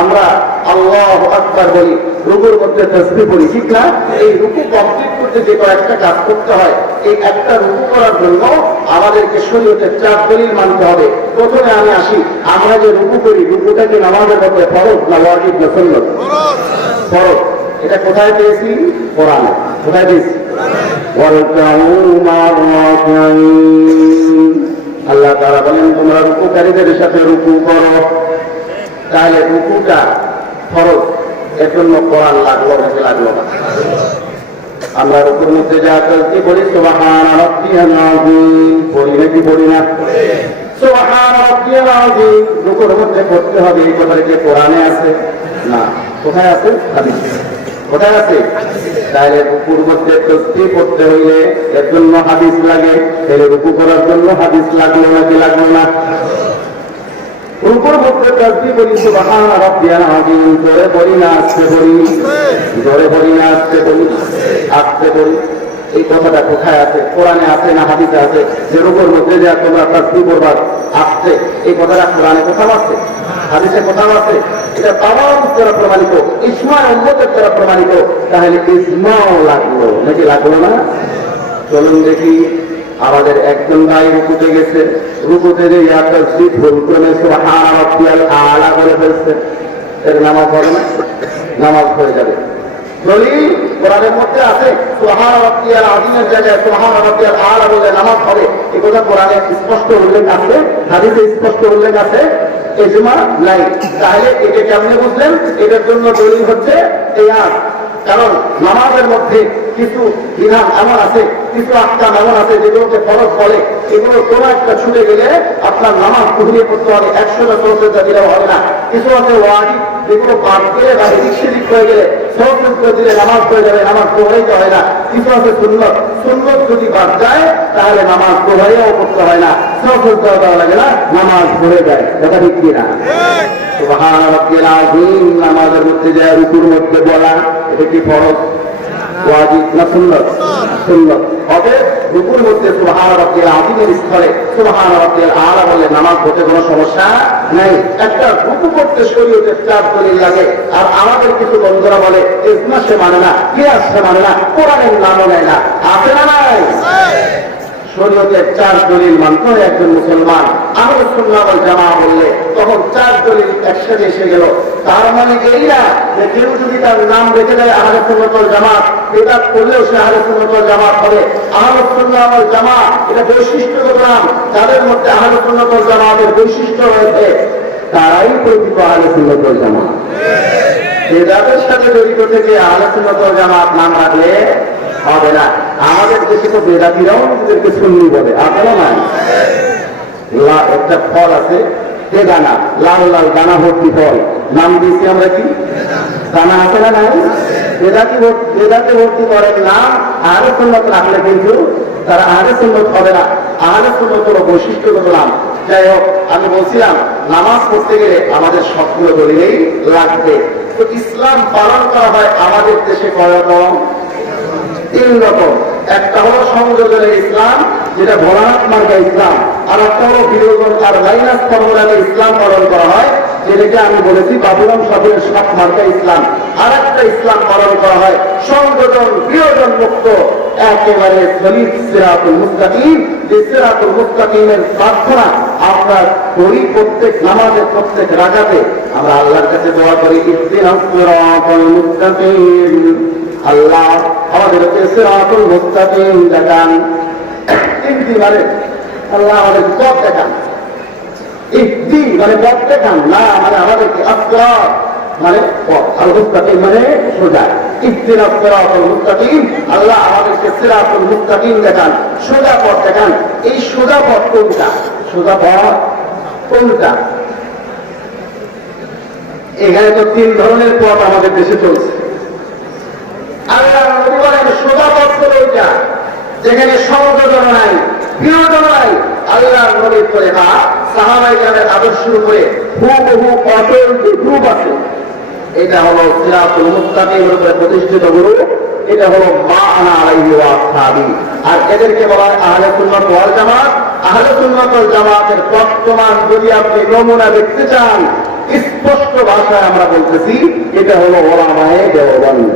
আমরা আল্লাহু আকবার বলি, রুকুর মধ্যে তাসবিহ পড়ি, ঠিক না? এই রুকু কমপ্লিট করতে যে কয়েকটা কাজ করতে হয়, এই একটা রুকু করার জন্য আমাদেরকে শরীয়তের 4 দলিল মানতে হবে। প্রথমে আমি আসি, আমরা যে রুকু করি, রুকুটা কি নামাজের মধ্যে ফরজ না ওয়াজিব না সুন্নাত? ফরজ। এটা কোথায় পেয়েছি? কোরআনে। কোথায় পেয়েছি? আল্লাহ তাআলা বলেন, তোমরা রুকুকারীদের সাথে রুকু করো। তাহলে রুকুটা ফরজ, এর জন্য কোরআন লাগলো নাকি লাগলো না? আমরা রুকুর মধ্যে যা তাসবিহ বলি, সুবহান রাব্বিয়াল আযীম, পড়ি নাকি পড়ি না? সুবহান রাব্বিয়াল আযীম রুকুর মধ্যে পড়তে হবে, এই কথা কি কোরআনে আছে? না। কোথায় আছে? হাদিসে। কোথায় আছে? তাহলে রুকুর মধ্যে তাসবিহ পড়তে হইলে এর জন্য হাদিস লাগে, তাহলে রুকু করার জন্য হাদিস লাগলো নাকি লাগলো না? রুকুর মধ্যে তাসবিহ বলি, সুবহান রাব্বিয়াল আযীম, জোরে বলি না আস্তে বলি? জোরে বলি না আস্তে বলি? আস্তে বলি। এই কথাটা কোথায় আছে? কোরআনে আছে না হাদিসে আছে? যে রুকুর মধ্যে যা তোমরা তাসবিহ করবা আস্তে, এই কথাটা কোরআনে কোথাও আছে? হাদিসে কোথাও আছে? এটা তামাম দ্বারা প্রমাণিত, ইজমা উম্মতের দ্বারা প্রমাণিত। তাহলে ইজমাও লাগলো নাকি লাগলো না? চলুন দেখি, আমাদের একজন ভাই রুকুতে গেছে, রুকুতে যে তাসবিহ ভুল করে সুবহান রাব্বিয়াল আলা বলে ফেলছে, এর নামাজ হবে না? নামাজ হয়ে যাবে। দলিল কোরআনের মধ্যে আছে, সুবহান রাব্বিয়াল আযীমের জায়গায় সুবহান রাব্বিয়াল আলা বলে নামাজ হবে, এই কথা কোরআনে স্পষ্ট উল্লেখ আছে, হাদিসে স্পষ্ট উল্লেখ আছে, ইজমা নাই। তাহলে এটা কেমনে বুঝলেন? এটার জন্য দলিল হচ্ছে এই আয়াত। কারণ নামাজের মধ্যে কিছু বিধান এমন আছে, কিছু আহকাম এমন আছে যেগুলোকে ফরজ বলে, এগুলো কোনো একটা ছুটে গেলে আপনার নামাজ ঘুরিয়ে করতে হবে, 100টা সহযোগিতা দিলেও হবে না। কিছু আছে ওয়াজিব, যেগুলো বাদ গেলে বা এদিক সেদিক হয়ে গেলে সহযোগিতা দিলে নামাজ হয়ে যাবে, নামাজ প্রভাবিত হয় না। কিছু আছে সুন্নত, সুন্নত যদি বাদ যায় তাহলে নামাজ প্রভাবিতও করতে হয় না, সহযোগিতা দেওয়া লাগে না, নামাজ পড়ে যায়। কথা ঠিক কিনা? সুবহান রাব্বিয়াল আযীম নামাজের মধ্যে যায় রুকুর মধ্যে বলা, এটা কি ফরজ ওয়াজিব না সুন্নাত? সুন্নাত। হবে রুকুর মধ্যে সুবহান রাব্বিয়াল আযীমের স্থলে সুবহান রাব্বিয়াল আলা বলে নামাজ পড়তে কোনো সমস্যা নাই। একটা রুকু করতে শরীয়তের 4 দলিল লাগে, আর আমাদের কিছু বন্ধুরা বলে ইজমা সে মানে না, কিয়াস সে মানে না, কোরআনের নামও নেয় না। আছে না নাই? শরীয়তের 4 দলিল মানতে হয় একজন মুসলমান। আহলে সুন্নাহ ওয়াল জামাআহ বললে তখন 4 দলিল একসাথে এসে গেল। তার মানে এই না যে কেউ যদি তার নাম রেখে দেয় আহলে সুন্নাহ ওয়াল জামাত, বিদআত করলেও সে আহলে সুন্নাহ ওয়াল জামাত হবে। আহলে সুন্নাহ ওয়াল জামাত এটা বৈশিষ্ট্যগত নাম, যাদের মধ্যে আহলে সুন্নাহ ওয়াল জামাতের বৈশিষ্ট্য রয়েছে তারাই প্রকৃত আহলে সুন্নাহ ওয়াল জামাত। বিদআতের সাথে জড়িত থেকে আহলে সুন্নাহ ওয়াল জামাত নাম রাখলে হবে না। আমাদের দেশে তো বেদাতিরাও নিজেদেরকে সুন্নি বলে, আপনারা নাই? একটা ফল আছে বেদানা, লাল লাল দানা ভর্তি ফল, নাম দিয়েছি আমরা কি? দানা আছে না নাই? বেদাতে ভর্তি করেন নাম আহলে সুন্নাত রাখলে কিন্তু তারা আহলে সুন্নাত হবে না। আহলে সুন্নাত হলো বৈশিষ্ট্যগত নাম। যাই হোক, আমি বলছিলাম নামাজ পড়তে গেলে আমাদের সবগুলো দলিলেই লাগবে। তো ইসলাম পালন করা হয় আমাদের দেশে কয় রকম? 3 রকম। একটা হলো সংযোজনের ইসলাম, যেটা ভোলানাথ মার্কা ইসলাম, আর একটা হলো বিরোধন আর লাইনাস ফর্মুলাতে ইসলাম পালন করা হয়, যেটাকে আমি বলেছি বাবুরাম সাহেবের সব মার্কা ইসলাম। আর একটা ইসলাম পালন করা হয় সংযোজন বিরোধন মুক্ত, একেবারে সলিড সিরাতুল মুস্তাকিম, যে সিরাতুল মুস্তাকিমের প্রার্থনা আমরা করি প্রত্যেক নামাজের প্রত্যেক রাকাতে। আমরা আল্লাহর কাছে দোয়া করি, ইহদিনাস সিরাতাল মুস্তাকিম, আল্লাহ আমাদেরকে সিরাতুল মুস্তাকিম দেখান। ইহদি মানে আল্লাহ আমাদের পথ দেখান, ইহদি মানে পথ দেখান, না মানে আমাদেরকে আসরাত মানে পথ, আল মুস্তাকিম মানে সোজা। ইহদিনাস সিরাতাল মুস্তাকিম, আল্লাহ আমাদেরকে সিরাতুল মুস্তাকিম দেখান, সোজা পথ দেখান। এই সোজা পথ কোনটা? সোজা পথ কোনটা? এখানে তো 3 ধরনের পথ আমাদের দেশে চলছে। আল্লাহ নবী বলেন সোজা পথ হলো ওইটা যেখানে সংযোজন নাই, প্রিয়জনাই আল্লাহর নবীর তরিকা সাহাবায়ে কেরামের আদর্শের উপরে হুবহু অটল যে গ্রুপ আছে, এটা হলো সিরাতুল মুস্তাকিমের উপরে প্রতিষ্ঠিত গ্রুপ, এটা হলো মা আনা আলাইহি ওয়া আসহাবি। আর এদেরকে বলা হয় আহলে সুন্নাত ওয়াল জামাত। আহলে সুন্নাত ওয়াল জামাতের বর্তমান যদি আপনি নমুনা দেখতে চান, স্পষ্ট ভাষায় আমরা বলতেছি এটা হলো উলামায়ে দেওবন্দ।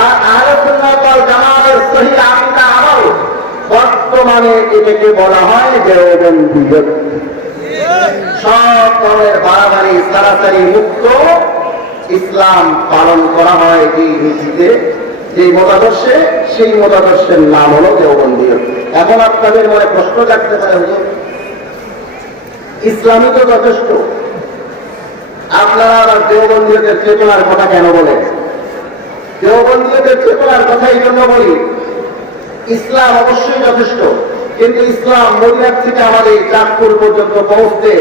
আর আহলে সুন্নাত ওয়াল জামাতের সহিহ আকীদা আমল বর্তমানে এটাকে বলা হয় দেওবন্দিয়ত। সব ধরনের বাড়াবাড়ি সারাসারি মুক্ত ইসলাম পালন করা হয় এই নীতিতে, যে মতাদর্শে, সেই মতাদর্শের নাম হলো দেওবন্দিয়ত। এখন আপনাদের মনে প্রশ্ন জাগতে পারে, হুজুর ইসলামই তো যথেষ্ট, আপনারা আবার দেওবন্দিয়তের চেতনার কথা কেন বলেন? দেওবন্দিয়তের চেতনার কথা এই জন্য বলি, ইসলাম অবশ্যই যথেষ্ট, কিন্তু ইসলাম মদিনার থেকে আমাদের চাঁদপুর পর্যন্ত পৌঁছতে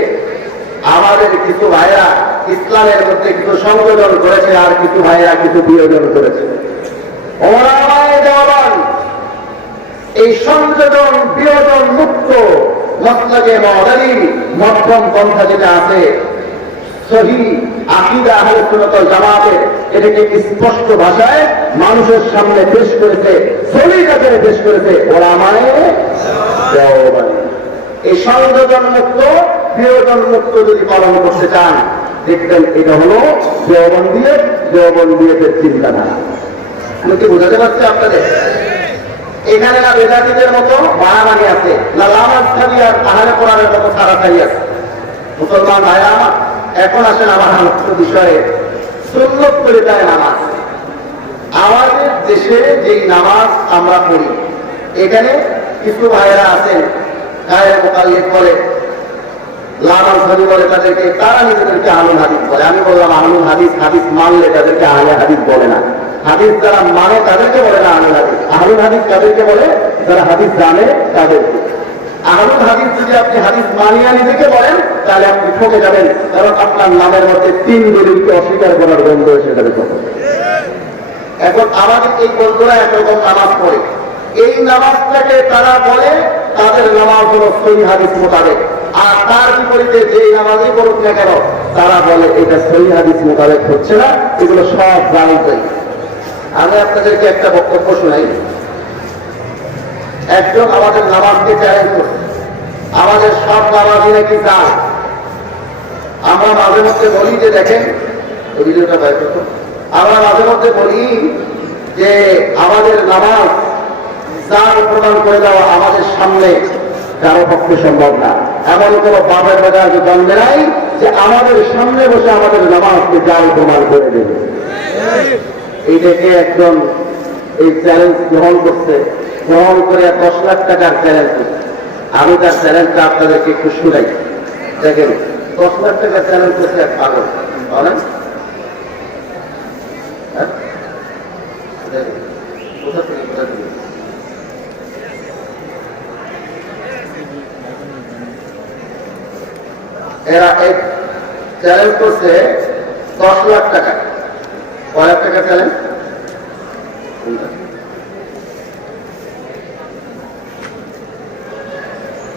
আমাদের কিছু ভাইরা ইসলামের মধ্যে কিছু সংযোজন করেছে, আর কিছু ভাইরা কিছু বিয়োজন করেছে। ওলামায়ে দেওবন্দ এই সংযোজন বিয়োজন মুক্ত মাসলাকে মুতাদিল মধ্যম পন্থা যেটা আছে, সহিহ আকীদা আহলে সুন্নাত ওয়াল জামাতের, এটাকে স্পষ্ট ভাষায় মানুষের সামনে পেশ করেছে, সলিড আকারে পেশ করেছে ওলামায়ে দেওবন্দ। এই সংযোজন মুক্ত বিয়োজন মুক্ত যদি পালন করতে চান, দেখবেন এটা হলো দেওবন্দিয়তের চিন্তাধারা। আমি কি বোঝাতে পারছি আপনাদের? এখানে না বেদাতীদের মতো বাড়াবাড়ি আছে, না লামাজখানি আর আহলে কোরআনের মতো সারাসারি আছে। মুসলমান ভাইরা আমার, এখন আসেন আমার আলোচ্য বিষয়ে সুন্নত করে দেয় নামাজ। আমাদের দেশে যেই নামাজ আমরা পড়ি, এখানে কিছু ভাইরা আছেন গায়ের মুকাল্লিদ বলে, লামাজখানি বলে, তাদেরকে তারা নিজেদেরকে আহলুল হাদিস বলে। আমি বললাম আহলুল হাদিস, হাদিস মানলে তাদেরকে আহলে হাদিস বলে না। হাদিস যারা মানে তাদেরকে বলে না আহলুল হাদিস। আহলুল হাদিস তাদেরকে বলে যারা হাদিস জানে তাদেরকে। আহলুল হাদিস যদি আপনি হাদিস মানিয়া নিজেকে বলেন, তাহলে আপনি ঠকে যাবেন, কারণ আপনার নামের মধ্যে 3 দলিলকে অস্বীকার করার গন্ধ এসে যাবে তখন। এখন আমাদের এই বন্ধুরা একরকম নামাজ পড়ে, এই নামাজটাকে তারা বলে তাদের নামাজ হলো সহিহ হাদিস মোতাবেক। আর তার বিপরীতে যেই নামাজই পড়ুক না কেন, তারা বলে এটা সহিহ হাদিস মোতাবেক হচ্ছে না, এগুলো সব জানতে। আমি আপনাদেরকে একটা বক্তব্য শোনাই। একজন আমাদের নামাজকে চ্যালেঞ্জ করছে, আমাদের সব নামাজি নাকি জান। আমরা মাঝে মধ্যে বলি যে দেখেন, ওই ভিডিওটা বাইর করতো, আমরা মাঝে মধ্যে বলি যে আমাদের নামাজ জান প্রদান করে দেওয়া আমাদের সামনে কারো পক্ষে সম্ভব না। এমন কোন বাবার বাজার জন্মে নাই যে আমাদের সামনে বসে আমাদের নামাজকে জাল প্রমাণ করে দেবে। এইটাকে একজন এই চ্যালেঞ্জ গ্রহণ করছে, গ্রহণ করে 10 লাখ টাকার চ্যালেঞ্জ করছে। আমি তার চ্যালেঞ্জটা আপনাদেরকে একটু শুনাই। দেখেন, 10 লাখ টাকার চ্যালেঞ্জ করছে এক পাগল, বলেন কোথা থেকে কোথা থেকে? এরা এক চ্যালেঞ্জ করছে 10 লাখ টাকা। কয় লাখ টাকা চ্যালেঞ্জ?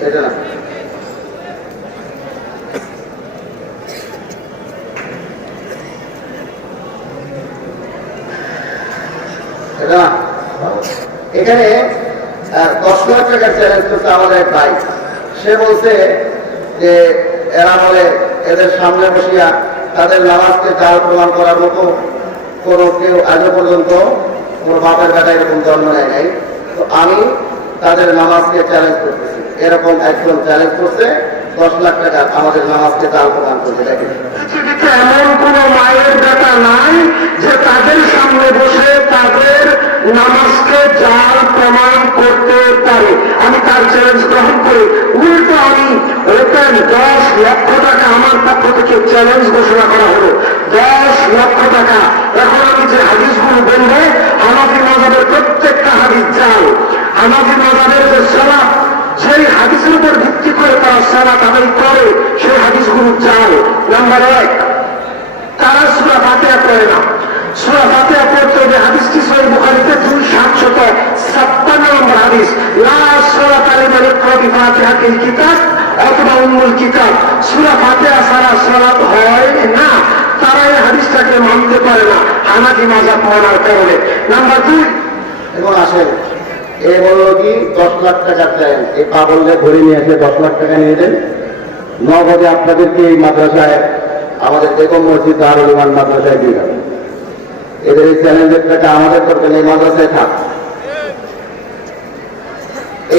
এটা না, এটা না, এখানে 10 লাখ টাকার চ্যালেঞ্জ করছে আমাদের এক ভাই। সে বলছে যে এরা বলে এদের সামনে বসিয়া তাদের নামাজকে জাল প্রমাণ করার মতো কোনো কেউ আজও পর্যন্ত কোনো বাপের বেটা এরকম জন্ম নেয় নাই। তো আমি তাদের নামাজকে চ্যালেঞ্জ করতেছি। এরকম একজন চ্যালেঞ্জ করছে 10 লাখ টাকা আমাদের নামাজকে জাল প্রমাণ করছে। দেখেন, এমন কোন মায়ের বেটা নাই যে তাদের সামনে বসে তাদের নামাজকে জাল প্রমাণ করতে পারে। আমি তার চ্যালেঞ্জ গ্রহণ করি। উল্টো আমি ওপেন 10 লক্ষ টাকা আমার পক্ষ থেকে চ্যালেঞ্জ ঘোষণা করা হলো। 10 লক্ষ টাকা। এখন আমি যে হাদিসগুলো বলবো, হানাফি মাযহাবের প্রত্যেকটা হাদিস জাল। হানাফি মাযহাবের যে সালাত, সেই হাদিসের উপর ভিত্তি করে তারা সালাত আদায় করে, সেই হাদিসগুলো জাল। নাম্বার 1, তারা সূরা ফাতিহা পড়ে না। সূরা ফাতিহা পড়তে হবে। হাদিসটি সহিহ বুখারীতে 2756 নম্বর হাদিস। লা সালাতা লিমান ইয়াকরা বিফাতিহাতিল কিতাব অথবা উম্মুল কিতাব, সূরা ফাতিহা ছাড়া সালাত হয় না। তারা এই হাদিসটাকে মানতে পারে না হানাফি মাযহাব মানার কারণে। নাম্বার 2, এবং আসেন এ বললো কি 10 লাখ টাকা চাই, এই পাগলকে ধরে নিয়ে এসে 10 লাখ টাকা নিয়ে দেন, নগদে আপনাদেরকে এই মাদ্রাসায়, আমাদের বেগম মসজিদ দারুল ইমান মাদ্রাসায় দিয়ে যাবেন। এদের এই চ্যালেঞ্জের টাকা আমাদের করবেন, এই মাদ্রাসায় থাক।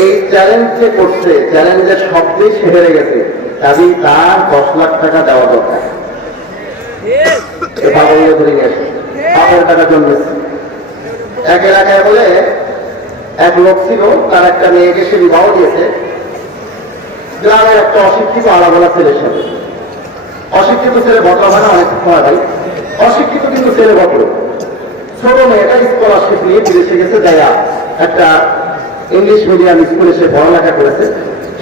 এই চ্যালেঞ্জ যে করছে, চ্যালেঞ্জের শব্দেই সে হেরে গেছে, কাজেই তার 10 লাখ টাকা দেওয়া দরকার। এ পাগলকে ধরে নিয়ে এসে পাগল টাকা জন্মেছে। এক এলাকায় বলে এক লোক ছিল, তার একটা মেয়েকে সে বিবাহ দিয়েছে গ্রামের একটা অশিক্ষিত আলাদা ছেলের সাথে। অশিক্ষিত ছেলে ভদ্র হয় না অনেক সময় ভাই, অশিক্ষিত কিন্তু ছেলে ভদ্র। ছোট মেয়েটা স্কলারশিপ নিয়ে বিদেশে গেছে, যাইয়া একটা ইংলিশ মিডিয়াম স্কুলে সে পড়ালেখা করেছে,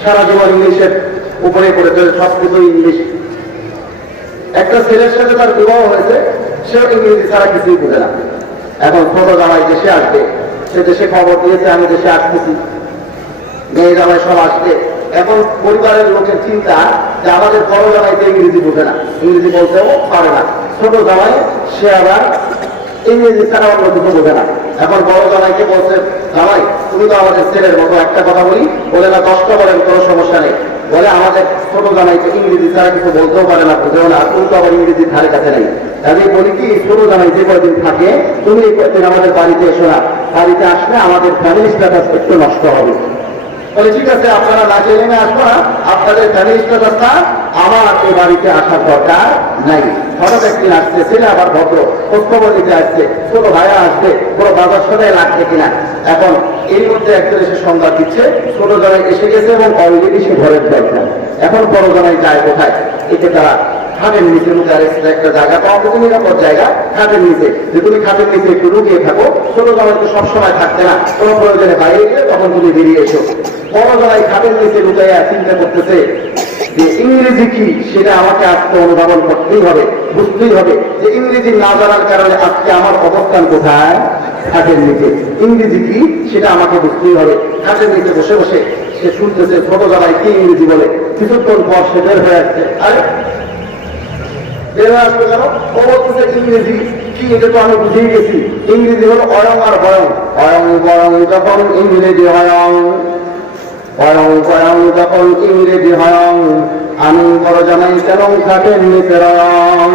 সারা জীবন ইংলিশের উপরে করেছে, সবকিছু ইংলিশ। একটা ছেলের সাথে তার বিবাহ হয়েছে, সে ইংরেজি ছাড়া কিছুই বুঝে না। এখন ছোট জামাই দেশে আসবে, সে দেশে খবর দিয়েছে আমি দেশে আসতেছি, মেয়ে জামাই সব আসবে। এখন পরিবারের লোকের চিন্তা যে আমাদের বড় জামাই তো ইংরেজি বোঝে না, ইংরেজি বলতেও পারে না, ছোট জামাই সে আবার ইংরেজি ছাড়া অন্য কিছু বোঝে না। এখন বড় জামাইকে বলছে, জামাই তুমি তো আমাদের ছেলের মতো, একটা কথা বলি, বলে না 10টা বলেন কোনো সমস্যা নেই, বলে আমাদের ছোট জামাইকে ইংরেজি ছাড়া কিছু বলতেও পারে না, বুঝেও না, তুমি তো আবার ইংরেজি ধারে কাছে নেই। আমি বলি কি, ছোট জামাই যে কয়েকদিন থাকে, তুমি এই কয়েকদিন আমাদের বাড়িতে এসো না, বাড়িতে আসলে আমাদের ফ্যামিলি স্ট্যাটাস একটু নষ্ট হবে। বলে ঠিক আছে, আপনারা না জেনে না আসবো না, আপনাদের ফ্যামিলি স্ট্যাটাসটা আমার এই বাড়িতে আসার দরকার নাই। হঠাৎ একদিন আসছে, ছেলে আবার ভদ্র, খোঁজখবর নিতে আসছে, ছোট ভাইয়া আসছে, কোনো বাজার সদায় লাগছে কিনা। এখন এর মধ্যে একজন এসে সংবাদ দিচ্ছে ছোট জামাই এসে গেছে এবং অলরেডি সে ঘরের দরকার। এখন বড় জামাই যায় কোথায়? এতে তারা খাটের নিচে লুকায় রেখেছে একটা জায়গা, পাওয়া তো নিরাপদ জায়গা, খাটের নিচে, যে তুমি খাটের নিচে একটু লুকিয়ে থাকো, ছোট জামাই তো সবসময় থাকতে না, কোনো প্রয়োজনে বাইরে গেলে তখন তুমি বেরিয়ে এসো। বড় জামাই খাটের নিচে লুকাইয়া চিন্তা করতেছে যে ইংরেজি কি সেটা আমাকে আজকে অনুধাবন করতেই হবে, বুঝতেই হবে যে ইংরেজি না জানার কারণে আজকে আমার অবস্থান কোথায়, খাটের নিচে। ইংরেজি কি সেটা আমাকে বুঝতেই হবে। খাটের নিচে বসে বসে সে শুনতেছে ছোট জামাই কি ইংরেজি বলে। কিছুক্ষণ পর সে বের হয়ে আসছে, আরে বের হয়ে আসবে কেন? ও বলতেছে ইংরেজি কি, এটা তো আমি বুঝেই গেছি, ইংরেজি হলো অয়ং আর বয়ং, অয়ং বয়ং যখন ইংরেজি হয়ং, অয়ং বয়ং যখন ইংরেজি হয়ং, আমি বড় জামাই কেন খাটের নিচে রয়ং।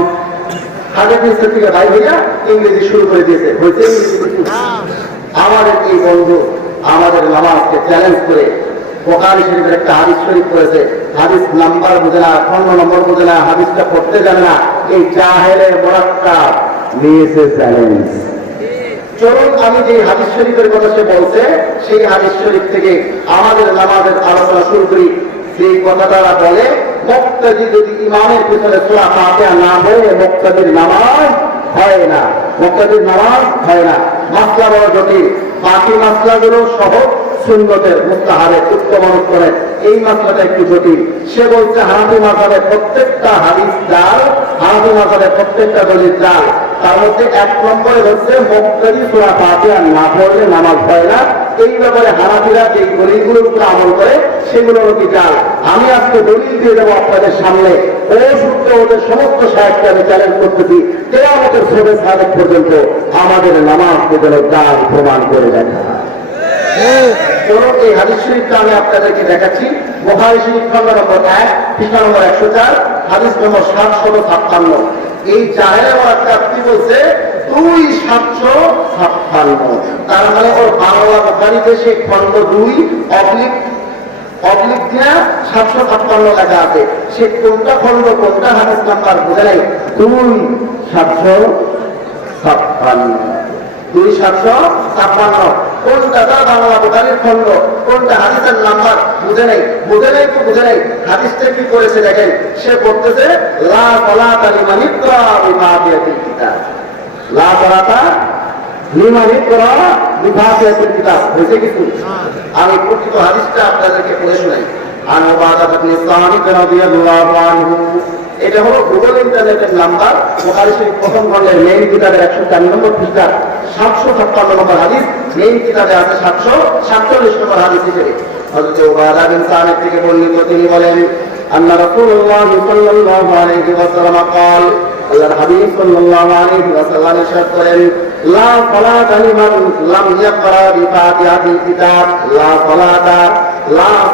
খাটের নিচে থেকে ভাই ভাইয়া ইংরেজি শুরু করে দিয়েছে, হয়েছে ইংরেজি। আমাদের এই বন্ধু আমাদের নামাজকে চ্যালেঞ্জ করে বুখারী শরীফের একটা হাদিস শরীফ করেছে, হাদিস নাম্বার বোঝে না, খন্ড নম্বর বোঝে না, হাদিসটা পড়তে জানে না, এই জাহেলের মোরাক্কাব নিয়েছে চ্যালেঞ্জ। চলুন আমি যে হাদিস শরীফের কথা সে বলছে, সেই হাদিস শরীফ থেকে আমাদের নামাজের আলোচনা শুরু করি। সেই কথা তারা বলে, মুক্তাদি যদি ইমামের পিছনে সূরা ফাতিহা না পড়ে মুক্তাদির নামাজ হয় না, মুক্তাদির নামাজ হয় না। মাসলা বড় জটিল, বাকি মাসলাগুলো সহজ, সুন্নতের মুস্তাহাবের উত্তম অনুত্তরের, এই মাসলাটা একটু জটিল। সে বলছে হানাফি মাযহাবের প্রত্যেকটা হাদিস জাল, হানাফি মাযহাবের প্রত্যেকটা দলিল জাল। তার মধ্যে 1 নম্বরে হচ্ছে মুক্তাদি সূরা ফাতিহা না পড়লে নামাজ হয় না। এই ব্যাপারে হানাফিরা যে দলিলগুলোর উপর আমল করে সেগুলো নাকি জাল। আমি আজকে দলিল দিয়ে দেবো আপনাদের সামনে, ও সূত্রে ওদের সমস্ত সাহেবকে আমি চ্যালেঞ্জ করতেছি, কিয়ামতের সবে সাদেক পর্যন্ত আমাদের নামাজকে যেন জাল প্রমাণ করে দেখা। এই হাদিস শরীফটা আমি আপনাদেরকে দেখাচ্ছি। বুখারী শরীফ খন্ড নম্বর 1 পৃষ্ঠা নম্বর 104, হাদিস নম্বর 756। এই জাহেলের মোরাক্কাব কি বলছে? 2756। তার মানে ওর বাংলা বুখারীতে সেই খন্ড 2 অবলিক দিয়া 756 লেখা আছে। সে কোনটা খন্ড কোনটা হাদিস নাম্বার বোঝা নাই, 2756 কোনটা তার বাংলা বুখারীর খন্ড, কোনটা হাদিসের নাম্বার বুঝে নাই। বুঝে নাই তো বুঝে নাই, হাদিসটা কি করেছে দেখেন। সে পড়তেছে লা সালাতা লিমান ইকরা বিফাতিহাতিল কিতাব, লা সালাতা লিমান ইকরা বিফাতিহাতিল কিতাব। হয়েছে কিছু? আমি প্রকৃত হাদিসটা আপনাদেরকে পড়ে শোনাই। আন উবাদা ইবনে সামিত রাদিয়াল্লাহু আনহু এটা হলো গুগল ইন্টারনেটের নাম্বার। বুখারী শরীফ প্রথম খণ্ডের মেইন কিতাবের 104 নম্বর পৃষ্ঠার 756 নম্বর হাদিস, মেইন কিতাবে আছে 747 নম্বর হাদিস হিসেবে। হযরত উবাদা বিন সামিত থেকে বর্ণিত, তিনি বলেন আন্না রাসূলুল্লাহ সাল্লাল্লাহু আলাইহি ওয়াসাল্লাম قال, আল্লাহর হাবিব সাল্লাল্লাহু আলাইহি ওয়াসাল্লাম ইরশাদ করেন, লা সালাতা লিমান লাম ইয়াকরা বিফাতিহাতিল কিতাব, লা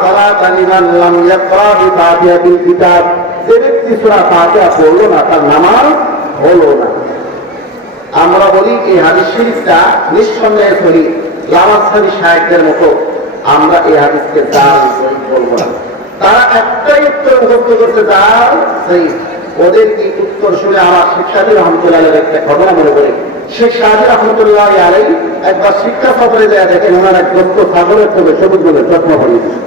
সালাতা লিমান লাম ইয়াকরা বিফাতিহাতিল কিতাব। যে ব্যক্তি সূরা ফাতিহা পড়লো না তার নামাজ হলো না। আমরা বলি এই হাদিস শরীফটা নিঃসন্দেহে সহিহ। লামাজহাবি সাহেবদের মতো আমরা এই হাদিসকে জাল বলবো না। তারা একটাই উত্তর মুখস্থ করতে জাল সহিহ। ওদের এই উত্তর শুনে আমার শেখ সাদী রহমতুল্লাহ আলাইহির একটা ঘটনা মনে পড়ে। শেখ সাদী রহমতুল্লাহ আলাইহি একবার শিক্ষা সফরে যায়, দেখেন ওনার এক দোস্ত ছাগলের থেকে সবুজ রঙের চশমা পরিয়ে দিচ্ছে।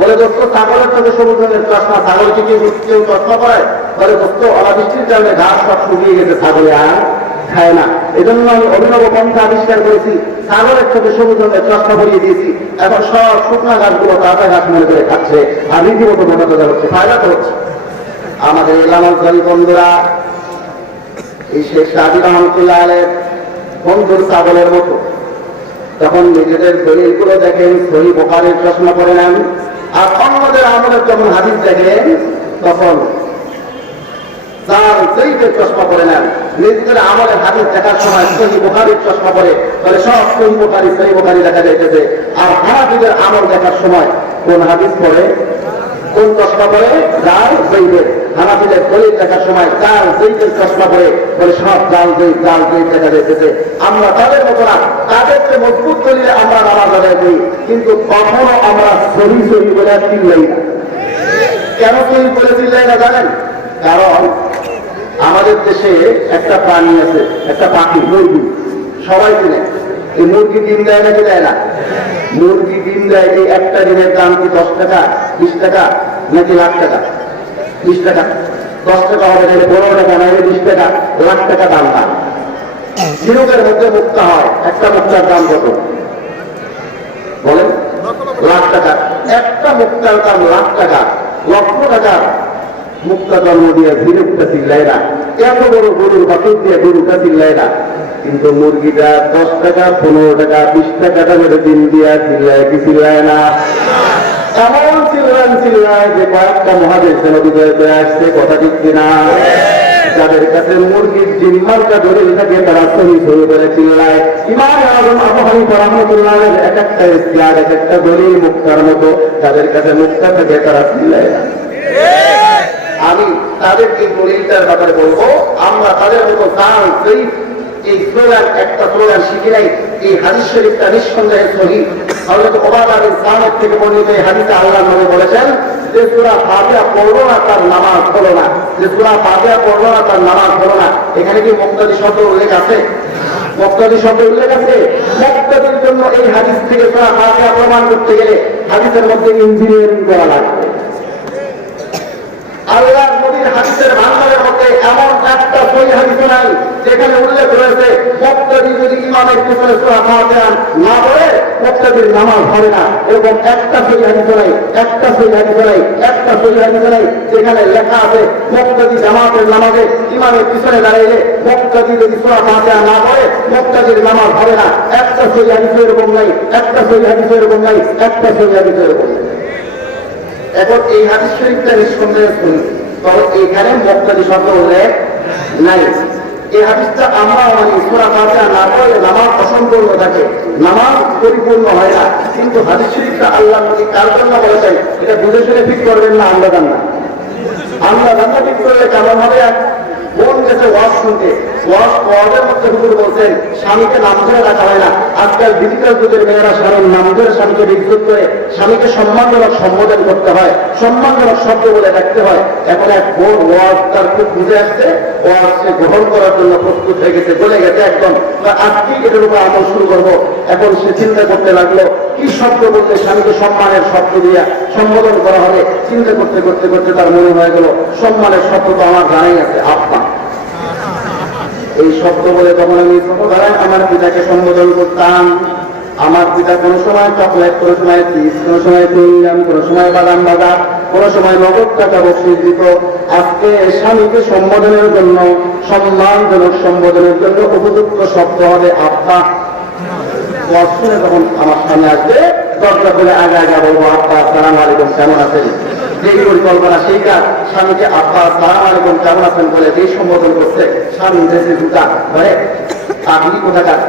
বলে দোস্ত ছাগলের থেকে সবুজ রঙের চশমা, ছাগলকে কেউ চশমা পরায়? বলে দোস্ত অনাবৃষ্টির কারণে ঘাস সব শুকিয়ে গেছে, ছাগলে আর খায় না, এজন্য আমি অভিনব পন্থা আবিষ্কার করেছি, ছাগলের থেকে সবুজ রঙের চশমা পরিয়ে দিয়েছি। এখন সব শুকনা ঘাসগুলো তাজা ঘাস মনে করে খাচ্ছে, আর রীতিমতো মোটা হচ্ছে, ফায়দা তো হচ্ছে। আমাদের এলামাল বন্ধুরা এই শেখ সাদী রহমতুল্লাহ আলাইহির বন্ধুর ছাগলের মতো যখন নিজেদের দলিলগুলো দেখেন সহিহ বুখারীর চশমা পরে নেন, আর অন্যদের আমলের যখন হাদিস দেখেন তখন জাল সহিহের চশমা পরে নেন। নিজেদের আমলের হাদিস দেখার সময় সহিহ বুখারীর চশমা পরে, তাহলে সব সহিহ বুখারী দেখা যাইতেছে। আর হানাফিদের আমল দেখার সময় কোন হাদিস পড়ে, কোন চশমা পরে? জাল সহিহের। হানাফিদের দলিল দেখার সময় জাল সহিহের চশমা পরে, বলে সব জাল সহিহ দেখা যাইতেছে। আমরা তাদের মতো না, তাদের চেয়ে মজবুত দলিলে আমরা নামাজ আদায় করি, কিন্তু কখনো আমরা সহিহ বলে চিল্লাই না। কেন সহিহ বলে চিল্লাই না জানেন? কারণ আমাদের দেশে একটা প্রাণী আছে, একটা পাখি, মুরগি, সবাই চিনে। এই মুরগি ডিম দেয় নাকি দেয় না? মুরগি ডিম দেয়। এই একটা ডিমের দাম কি 10 টাকা, 20 টাকা নাকি লাখ টাকা? 20 টাকা। 10 টাকা হবে নাহলে 15 টাকা, নাহলে 20 টাকা, লাখ টাকা দাম না। ঝিনুকের মধ্যে মুক্তা হয়, একটা মুক্তার দাম কত বলেন? লাখ টাকা। একটা মুক্তার দাম লাখ টাকা, লক্ষ টাকা মুক্তা জন্ম দিয়ে ঝিনুকটা চিল্লায় না, এত বড় গরুর বাছুর দিয়ে গরুটা চিল্লায় না। কিন্তু মুরগিটা 10 টাকা, 15 টাকা, 20 টাকা দামের ডিম দিয়া চিল্লায় কি চিল্লায় না? এমন চিল্লায় যে কয়েকটা মহাদেশে বিজয় করে আসছে, কথা ঠিক কিনা? যাদের কাছে মুরগির ডিম মার্কা দলিল থাকে তারা সহিহ বলে চিল্লায়। ইমাম আযম আবু হানিফা রাহমাতুল্লাহ এক একটা ইখতিয়ার, এক একটা দলিল মুক্তার মতো, যাদের কাছে মুক্তা থাকে তারা চিল্লায় না। আমি তাদের এই দলিলটার ব্যাপারে বলবো, আমরা তাদের মতো জাল সহিহ এই স্লোগান, একটা স্লোগান শিখি নাই। এই হাদিস শরীফটা নিঃসন্দেহে সহিহ। হযরত উবাদা বিন সামিত থেকে বর্ণিত এই হাদিসে আল্লাহর নবী বলেছেন, যে সূরা ফাতিহা পড়লো না তার নামাজ হলো না, যে সূরা ফাতিহা পড়লো না তার নামাজ হলো না। এখানে কি মুক্তাদি শব্দ উল্লেখ আছে? মুক্তাদি শব্দ উল্লেখ আছে? মুক্তাদির জন্য এই হাদিস থেকে সূরা ফাতিহা প্রমাণ করতে গেলে হাদিসের মধ্যে ইঞ্জিনিয়ারিং করা লাগবে। আল্লাহর নবীর হাদিসের ভান্ডারের মধ্যে এমন একটা সহিহ হাদিস নাই যেখানে উল্লেখ রয়েছে মুক্তাদি যদি ইমামের পিছনে সূরা ফাতিহা না পড়ে মুক্তাদির নামাজ হবে না। এরকম একটা সহিহ হাদিস নাই, একটা সহিহ হাদিস নাই, একটা সহিহ হাদিস নাই যেখানে লেখা আছে মুক্তাদি জামাতের নামাজে ইমামের পিছনে দাঁড়াইলে মুক্তাদি যদি সূরা ফাতিহা না পড়ে মুক্তাদির নামাজ হবে না। একটা সহিহ হাদিস এরকম নাই, একটা সহিহ হাদিস এরকম নাই, একটা সহিহ হাদিস এরকম নাই। এখন এই হাদিস শরীফটা নিঃসন্দেহে সহিহ, তবে এখানে মুক্তাদি শব্দ উল্লেখ নাই। এই হাদিসটা আমরা মানি, সূরা ফাতিহা না পড়লে নামাজ অসম্পূর্ণ থাকে, নামাজ পরিপূর্ণ হয় না। কিন্তু হাদিস শরীফটা আল্লাহ নবী কার জন্য বলেছেন এটা বুঝে শুনে ঠিক করবেন না। আমরা জান না, আমরা জানা ঠিক করলে কেমন হবে? বোন গেছে ওয়াজ শুনতে, ওয়াজের মধ্যে হুজুর বলছেন স্বামীকে নাম ধরে রাখা হয় না। আজকাল ডিজিটাল যুগের মেয়েরা স্বামীর নাম ধরে স্বামীকে বিদ্যুৎ করে স্বামীকে সম্মানজনক সম্বোধন করতে হয়, সম্মানজনক শব্দ বলে রাখতে হয়। এখন এক বোন ওয়াজ তার খুব বুঝে আসছে, ওয়াজ সে গ্রহণ করার জন্য প্রস্তুত হয়ে গেছে, বলে গেছে একদম আজকে এটার উপর আমল শুরু করবো। এখন সে চিন্তা করতে লাগলো কি শব্দ বলতে স্বামীকে সম্মানের শব্দ দিয়ে সম্বোধন করা হবে। চিন্তা করতে করতে করতে তার মনে হয়ে গেল সম্মানের শব্দ তো আমার জানাই আছে, আপনা। এই শব্দ বলে তখন আমি ছোটবেলায় আমার পিতাকে সম্বোধন করতাম। আমার পিতা কোনো সময় চকলেট, কোনো সময় চিপস, কোনো সময় চুইংগাম, কোনো সময় বাদাম ভাজা, কোনো সময় নগদ টাকা বকশিশ দিত। আজকে স্বামীকে সম্বোধনের জন্য, সম্মানজনক সম্বোধনের জন্য উপযুক্ত শব্দ হবে আব্বা। শুনে তখন আমার সামনে আসবে, দরজা বলে আগে আগে বলবো আব্বা আসসালামু আলাইকুম কেমন আছেন। যেই পরিকল্পনা সেই কাজ, স্বামীকে আব্বা আসসালামু আলাইকুম কেমন আছেন বলে যেই সম্বোধন করছে, স্বামী দেশে জুতা ধরে আপনি কোথাকার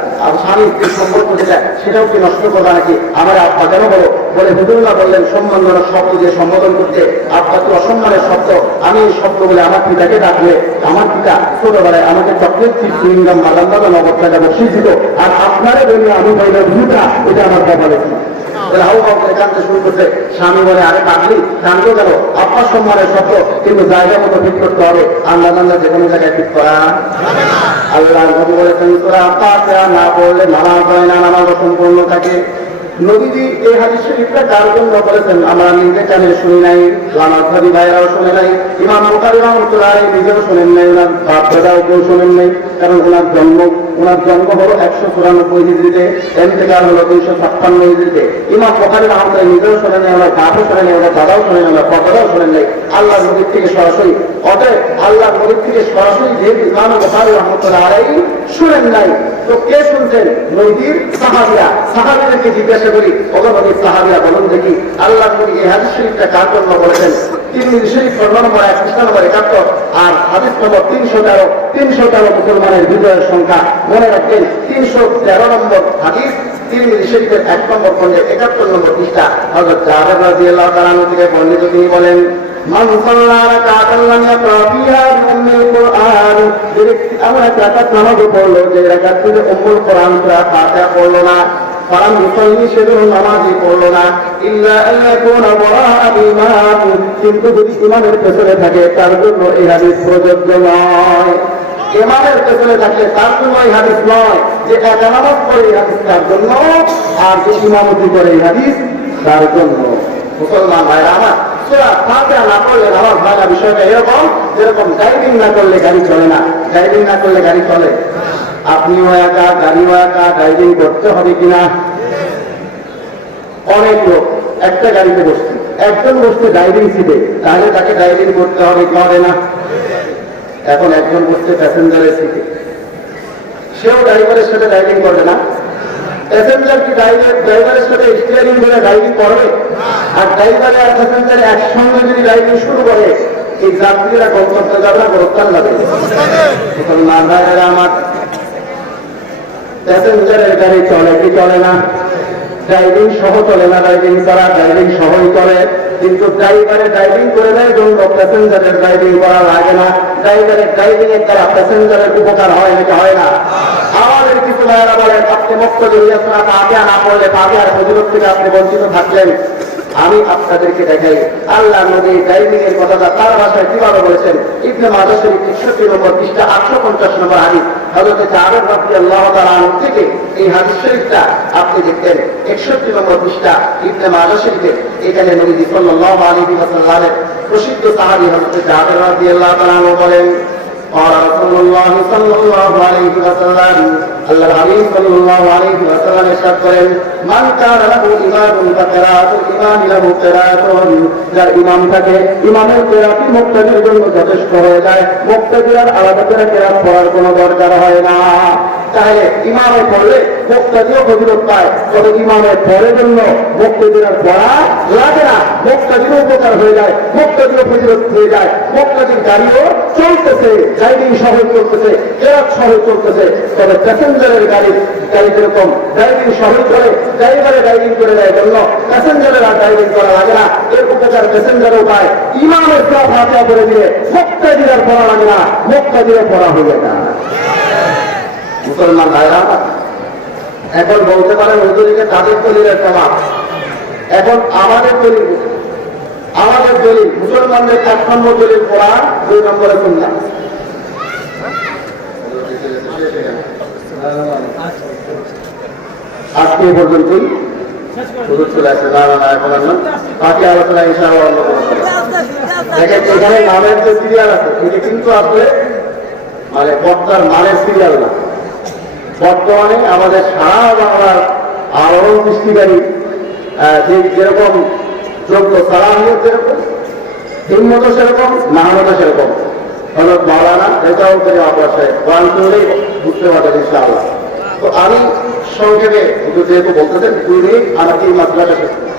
স্বামীর যে সম্পর্ক যেটা সেটাও কি নষ্ট করবা নাকি, আমার আব্বা কেন বলো বলে হুজুরুল্লাহ বললেন সম্মানজনক শব্দ দিয়ে সম্বোধন করতে। আব্বা তো অসম্মানের শব্দ, আমি এই শব্দ বলে আমার পিতাকে ডাকলে, আমার পিতা ছোটবেলায় আমাকে চকলেট চিপ চুইংগাম বাদাম বাদাম নগদ টাকা বসিয়ে দিত, আর আপনারে বললে আমি বললাম ভুটা এটা আমার কপালে ছিল। হাউ হাউ করে কাঁদতে শুরু করছে। স্বামী বলে আরে কাঁদলি, কাঁদলো কেন, আপনার সম্মানের শব্দ, কিন্তু জায়গা মতো ঠিক করতে হবে। আল্লাহ আল্লাহ যে কোনো জায়গায় ঠিক করা। আল্লাহ নবী বলেছেন তোরা ফাতিহা না পড়লে নামাজ হয় না, নামাজ অসম্পূর্ণ থাকে। নবীজি এই হাদিস শরীফটা কার জন্য বলেছেন আমরা নিজে কানে শুনি নাই, আমার ভাবি ভাইরাও শুনে নাই, ইমাম বুখারী রাহমাতুল্লাহ আলাইহি নিজেও শোনেন নাই, ওনার বাপ দাদাও কেউ শোনেন নাই। কারণ ওনার জন্ম হলো 194 হিজরিতে, ইন্তেকাল হলো 256 হিজরিতে। ইমাম বুখারী রাহমাতুল্লাহ নিজেও শোনেন নাই, ওনার বাপও শোনেন নাই, ওনার দাদাও শোনেন নাই, ওনার দাদাও শোনেন নাই। আল্লাহ নবীর থেকে সরাসরি, অতএব আল্লাহ নবীর থেকে সরাসরি যে ইমাম বুখারী রাহমাতুল্লাহ আলাইহি শুনেন নাই, তো কে শুনছেন? নবীর সাহাবীরা। সাহাবীদেরকে জিজ্ঞাসা করি, ওগো নবীর সাহাবীরা বলুন দেখি আল্লাহ নবী এই হাদিস শরীফটা কার জন্য বলেছেন? তিরমিজি শরীফ নম্বর 1 পৃষ্ঠা নম্বর 71 আর হাদিস নম্বর 313 মুসলমানের বিজয়ের সংখ্যা মনে রাখবেন। 313 নম্বর হাদিস তিরমিজি শরীফের 1 নম্বর খণ্ডে 71 নম্বর পৃষ্ঠা। হযরত জাবের রাদিয়াল্লাহু তাআলা থেকে বর্ণিত, তিনি বলেন মান সাল্লা রাকাতান লাম ইয়াকরা ফিহা বিউম্মিল কুরআন, যে ব্যক্তি এমন এক রাকাত নামাজ পড়লো যে রাকাতটিতে উম্মুল কুরআন সূরা ফাতিহা পড়লো না, ফালাম ইউসাল্লি, সেজন্য নামাজই পড়লো না, ইল্লা আন ইয়াকুনা ওয়ারাআ ইমাম, কিন্তু যদি ইমামের পেছনে থাকে তার জন্য এই হাদিস প্রযোজ্য নয়। ইমামের পেছনে থাকলে তার জন্য এই হাদিস নয়, যে একা নামাজ পড়ে এই হাদিস তার জন্য, আর যে ইমামতি করে এই হাদিস তার জন্য। মুসলমান ভাইরা আমার, সূরা ফাতিহা না পড়লে নামাজ হয় না। বিষয়টা এরকম, যেরকম ড্রাইভিং না করলে গাড়ি চলে না। ড্রাইভিং না করলে গাড়ি চলে? আপনিও একা, গাড়িও একা, ড্রাইভিং করতে হবে কিনা? অনেক লোক একটা গাড়িতে বসছে, একজন বসছে ড্রাইভিং সিটে, তাহলে তাকে ড্রাইভিং করতে হবে কি হবে না? এখন একজন বসছে প্যাসেঞ্জারের সিটে, সেও ড্রাইভারের সাথে ড্রাইভিং করবে না? প্যাসেঞ্জার কি ড্রাইভারের সাথে স্টিয়ারিং ধরে ড্রাইভিং করবে? আর ড্রাইভারে আর প্যাসেঞ্জার একসঙ্গে যদি ড্রাইভিং শুরু করে, এই যাত্রীরা গন্তব্যে যাবে না গোরস্থান যাবে? মুসলমান ভাইরা আমার, প্যাসেঞ্জারের গাড়ি চলে কি চলে না? ড্রাইভিং সহ চলে না, ড্রাইভিং করা ড্রাইভিং সহই চলে, কিন্তু ড্রাইভারে ড্রাইভিং করে দেয় জন্য প্যাসেঞ্জারের ড্রাইভিং করা লাগে না। ড্রাইভারের ড্রাইভিং এর দ্বারা প্যাসেঞ্জারের উপকার হয় নাকি হয় না? আমাদের কিছু ভাইয়েরা বলেন আপনি মুক্ত জড়িয়ে ফাতিহা না পড়লে ফাতিহার ফজিলত থেকে আপনি বঞ্চিত থাকলেন। আমি আপনাদেরকে দেখাই আল্লাহ নবী ড্রাইভিং এর কথাটা তার ভাষায় কিভাবে বলেছেন। ইবনে মাজাহ শরীফ 61 নম্বর পৃষ্ঠা 850 নম্বর হাদিস, হযরত জাবের রাদিয়াল্লাহু তাআলা আনহু থেকে এই হাদিস শরীফটা আপনি দেখতেন 61 নম্বর পৃষ্ঠা ইবনে মাজাহ শরীফে। এখানে নবী সাল্লাল্লাহু আলাইহি ওয়াসাল্লামের প্রসিদ্ধ সাহাবী হযরত জাবের রাদিয়াল্লাহু তাআলা আনহু বলেন, قال رسول الله صلى الله عليه وسلم, আল্লাহর হাবিব সাল্লাল্লাহু আলাইহি ওয়াসাল্লাম ইরশাদ করেন, মান কানা লাহু ইমামুন ফাকিরাতুল ইমামি লাহু কিরাতুন, যার ইমাম থাকে ইমামের কিরাত মুক্তাদির জন্য যথেষ্ট হয়ে যায়, মুক্তাদির আলাদা করে কিরাত পড়ার কোনো দরকার হয় না। তাহলে ইমামে পড়লে মুক্তাদিও ফজিলত পায়, তবে ইমামের পড়ার জন্য মুক্তাদির পড়া লাগে না, মুক্তাদিরও উপকার হয়ে যায়, মুক্তাদিরও ফজিলত হয়ে যায়। মুক্তাদির গাড়িও চলতেছে, ড্রাইভিং সহজ চলতেছে, কিরাত সহজ চলতেছে, তবে প্যাসেঞ্জারের গাড়ি যেরকম ড্রাইভিং সহজ করে, ড্রাইভারে ড্রাইভিং করে দেয় জন্য প্যাসেঞ্জারের আর ড্রাইভিং করা লাগে না। এর উপকার প্যাসেঞ্জারও পায়। ইমামের সব ফাতিহা করে দিলে মুক্তাদির আর পড়া লাগে না, মুক্তাদিরও পড়া হয়ে যায় না। মুসলমান ভাইরা, এখন বলতে পারেন হুজুরিকে তাদের দলিলের প্রমাণ। এখন আমাদের দলিল মুসলমানদের 1 নম্বর দলিল কোরআন, 2 নম্বরে সুন্নাহ। আজকে পর্যন্তই হুজুর চলে আসছে, না এখন বাকি আলোচনা ইনশাআল্লাহ অন্য কোনো দেখেন। এখানে নামের যে সিরিয়াল আছে এটা কিন্তু আসলে মানে বক্তার মানের সিরিয়াল না। বর্তমানে আমাদের সারা বাংলার আলোড়ন সৃষ্টিকারী যেরকম যোগ্য সালাহিয়ত, যেরকম হিম্মতও সেরকম, নাহমতও সেরকম। হজরত মাওলানা এটাও তিনি আপনার সাহেব কোরআন শুনলেই বুঝতে পারবেন ইনশাআল্লাহ। তো আমি সংক্ষেপে একটু যেহেতু বলতেছেন 2 মিনিট আমাকে এই মাত্রাটা শেষ করুন।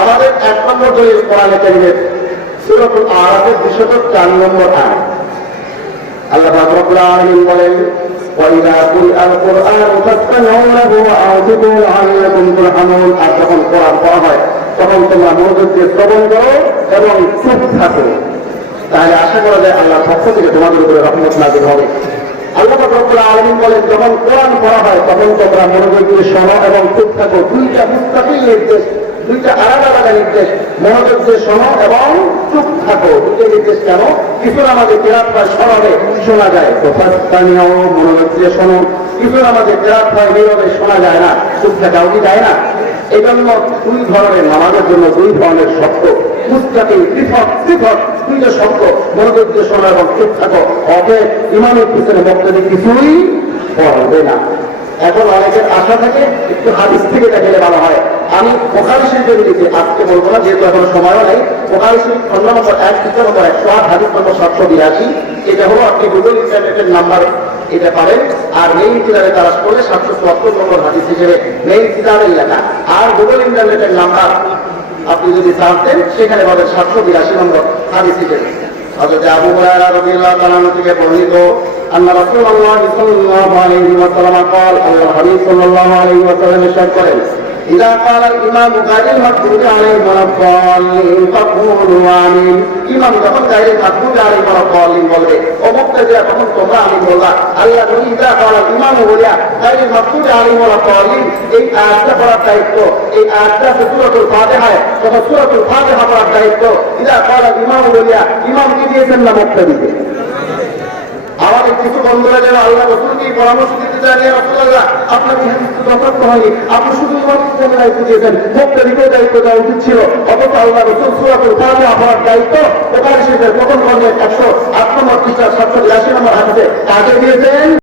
আমাদের 1 নম্বর দলিল কোরআনে কারীমের সূরাতুল আরাফের 204 নম্বর আয়াত। আল্লাহ পাক রব্বুল আলামিন বলেন, وَإِذَا قُرِئَ الْقُرْآنُ فَاسْتَمِعُوا لَهُ وَأَنصِتُوا لَعَلَّكُمْ تُرْحَمُونَ। আর যখন কোরআন পড়া হয় তখন তোমরা মনোযোগ দিয়ে শ্রবণ করো এবং চুপ থাকো, তাহলে আশা করা যায় আল্লাহর পক্ষ থেকে তোমাদের উপরে রহমত নাযিল হবে। আল্লাহ পাক রব্বুল আলামিন বলেন, যখন কোরআন পড়া হয় তখন তোমরা মনোযোগ দিয়ে শোনো এবং চুপ থাকো। দুইটা মুস্তাকিল নির্দেশ, দুইটা আলাদা আলাদা নির্দেশ। মনোযোগ দিয়ে শোনো এবং চুপ থাকো, দুইটা নির্দেশ কেন? কিছু আমাদের কেরাত হয় স্মরণে শোনা যায়, তো ফাস্তামিউ মনোযোগ দিয়ে শোনো। কিছু আমাদের কেরাত হয় নীরবে শোনা যায় না, চুপ থাকাও কি যায় না? এই জন্য 2 ধরনের নামাজের জন্য 2 ধরনের শব্দ, মুস্তাকিল পৃথক পৃথক 2টা শব্দ, মনোযোগ দিয়ে শোনো এবং চুপ থাকো। অতএব ইমামের পিছনে বক্তব্য কিছুই পড়বে না। এখন অনেকের আশা থাকে একটু হাদিস থেকে দেখলে ভালো হয়। আমি বুখারী শরীফে লিখেছি, আজকে বলবো না যেহেতু এখনো সময়ও নেই। বুখারী শরীফ খণ্ড নম্বর 1 পৃষ্ঠা নম্বর 108 হাদিস নম্বর 782। এটা হলো আপনি গুগল ইন্টারনেটের নাম্বার এটা পারেন, আর মেইন কিতাবে তালাশ করলে 774 নম্বর হাদিস হিসেবে মেইন কিতাবের লেখা। আর গুগল ইন্টারনেটের নাম্বার আপনি যদি সার্চ দেন সেখানে পাবেন 782 নম্বর হাদিস হিসেবে। হযরত আবু হুরায়রা রাদিয়াল্লাহু তাআলা থেকে বর্ণিত আন্না রাসূলুল্লাহ সাল্লাল্লাহু আলাইহি ওয়াসাল্লাম قال আল্লাহর হাবিব সাল্লাল্লাহু আলাইহি ওয়াসাল্লাম ইরশাদ করেন, ইযা ক্বালা আল-ইমাম গায়রিল মাগদুবি আলাইহিম ওয়ালাদ-দাল্লিন ফাকুলু আমিন। ইমাম যখন গায়রিল মাগদুবি আলাইহিম ওয়ালাদ-দাল্লিন বলবে, ও মুক্তাদিয়া তখন তোমরা আমিন বলবা। আল্লাহ নবী ইযা ক্বালা ইমাম বলিয়া গায়রিল মাগদুবি আলাইহিম ওয়ালাদ-দাল্লিন এই আয়াতটা পড়ার দায়িত্ব, এই আয়াতটা সূরাতুল ফাতিহায়, তখন সূরাতুল ফাতিহা পড়ার দায়িত্ব ইযা ক্বালা ইমাম বলিয়া ইমামকে দিয়েছেন না মুক্তাদিকে। আমাদের কিছু বন্ধুরা যেন আল্লাহ রাসূলকে পরামর্শ দিতে চান, ইয়া রাসূলুল্লাহ আপনাকে হাদিস যথার্থ হয়নি, আপনি শুধু ইমামকে দায়িত্ব দিয়েছেন, মুক্তাদিকেও দায়িত্ব দেওয়া উচিত ছিল। অথচ আল্লাহ রাসূল সূরাতুল ফাতিহা পড়ার দায়িত্ব বুখারী শরীফের প্রথম খণ্ডের 108 নম্বর পৃষ্ঠা 782 নম্বর হাদিসে কাকে দিয়েছেন?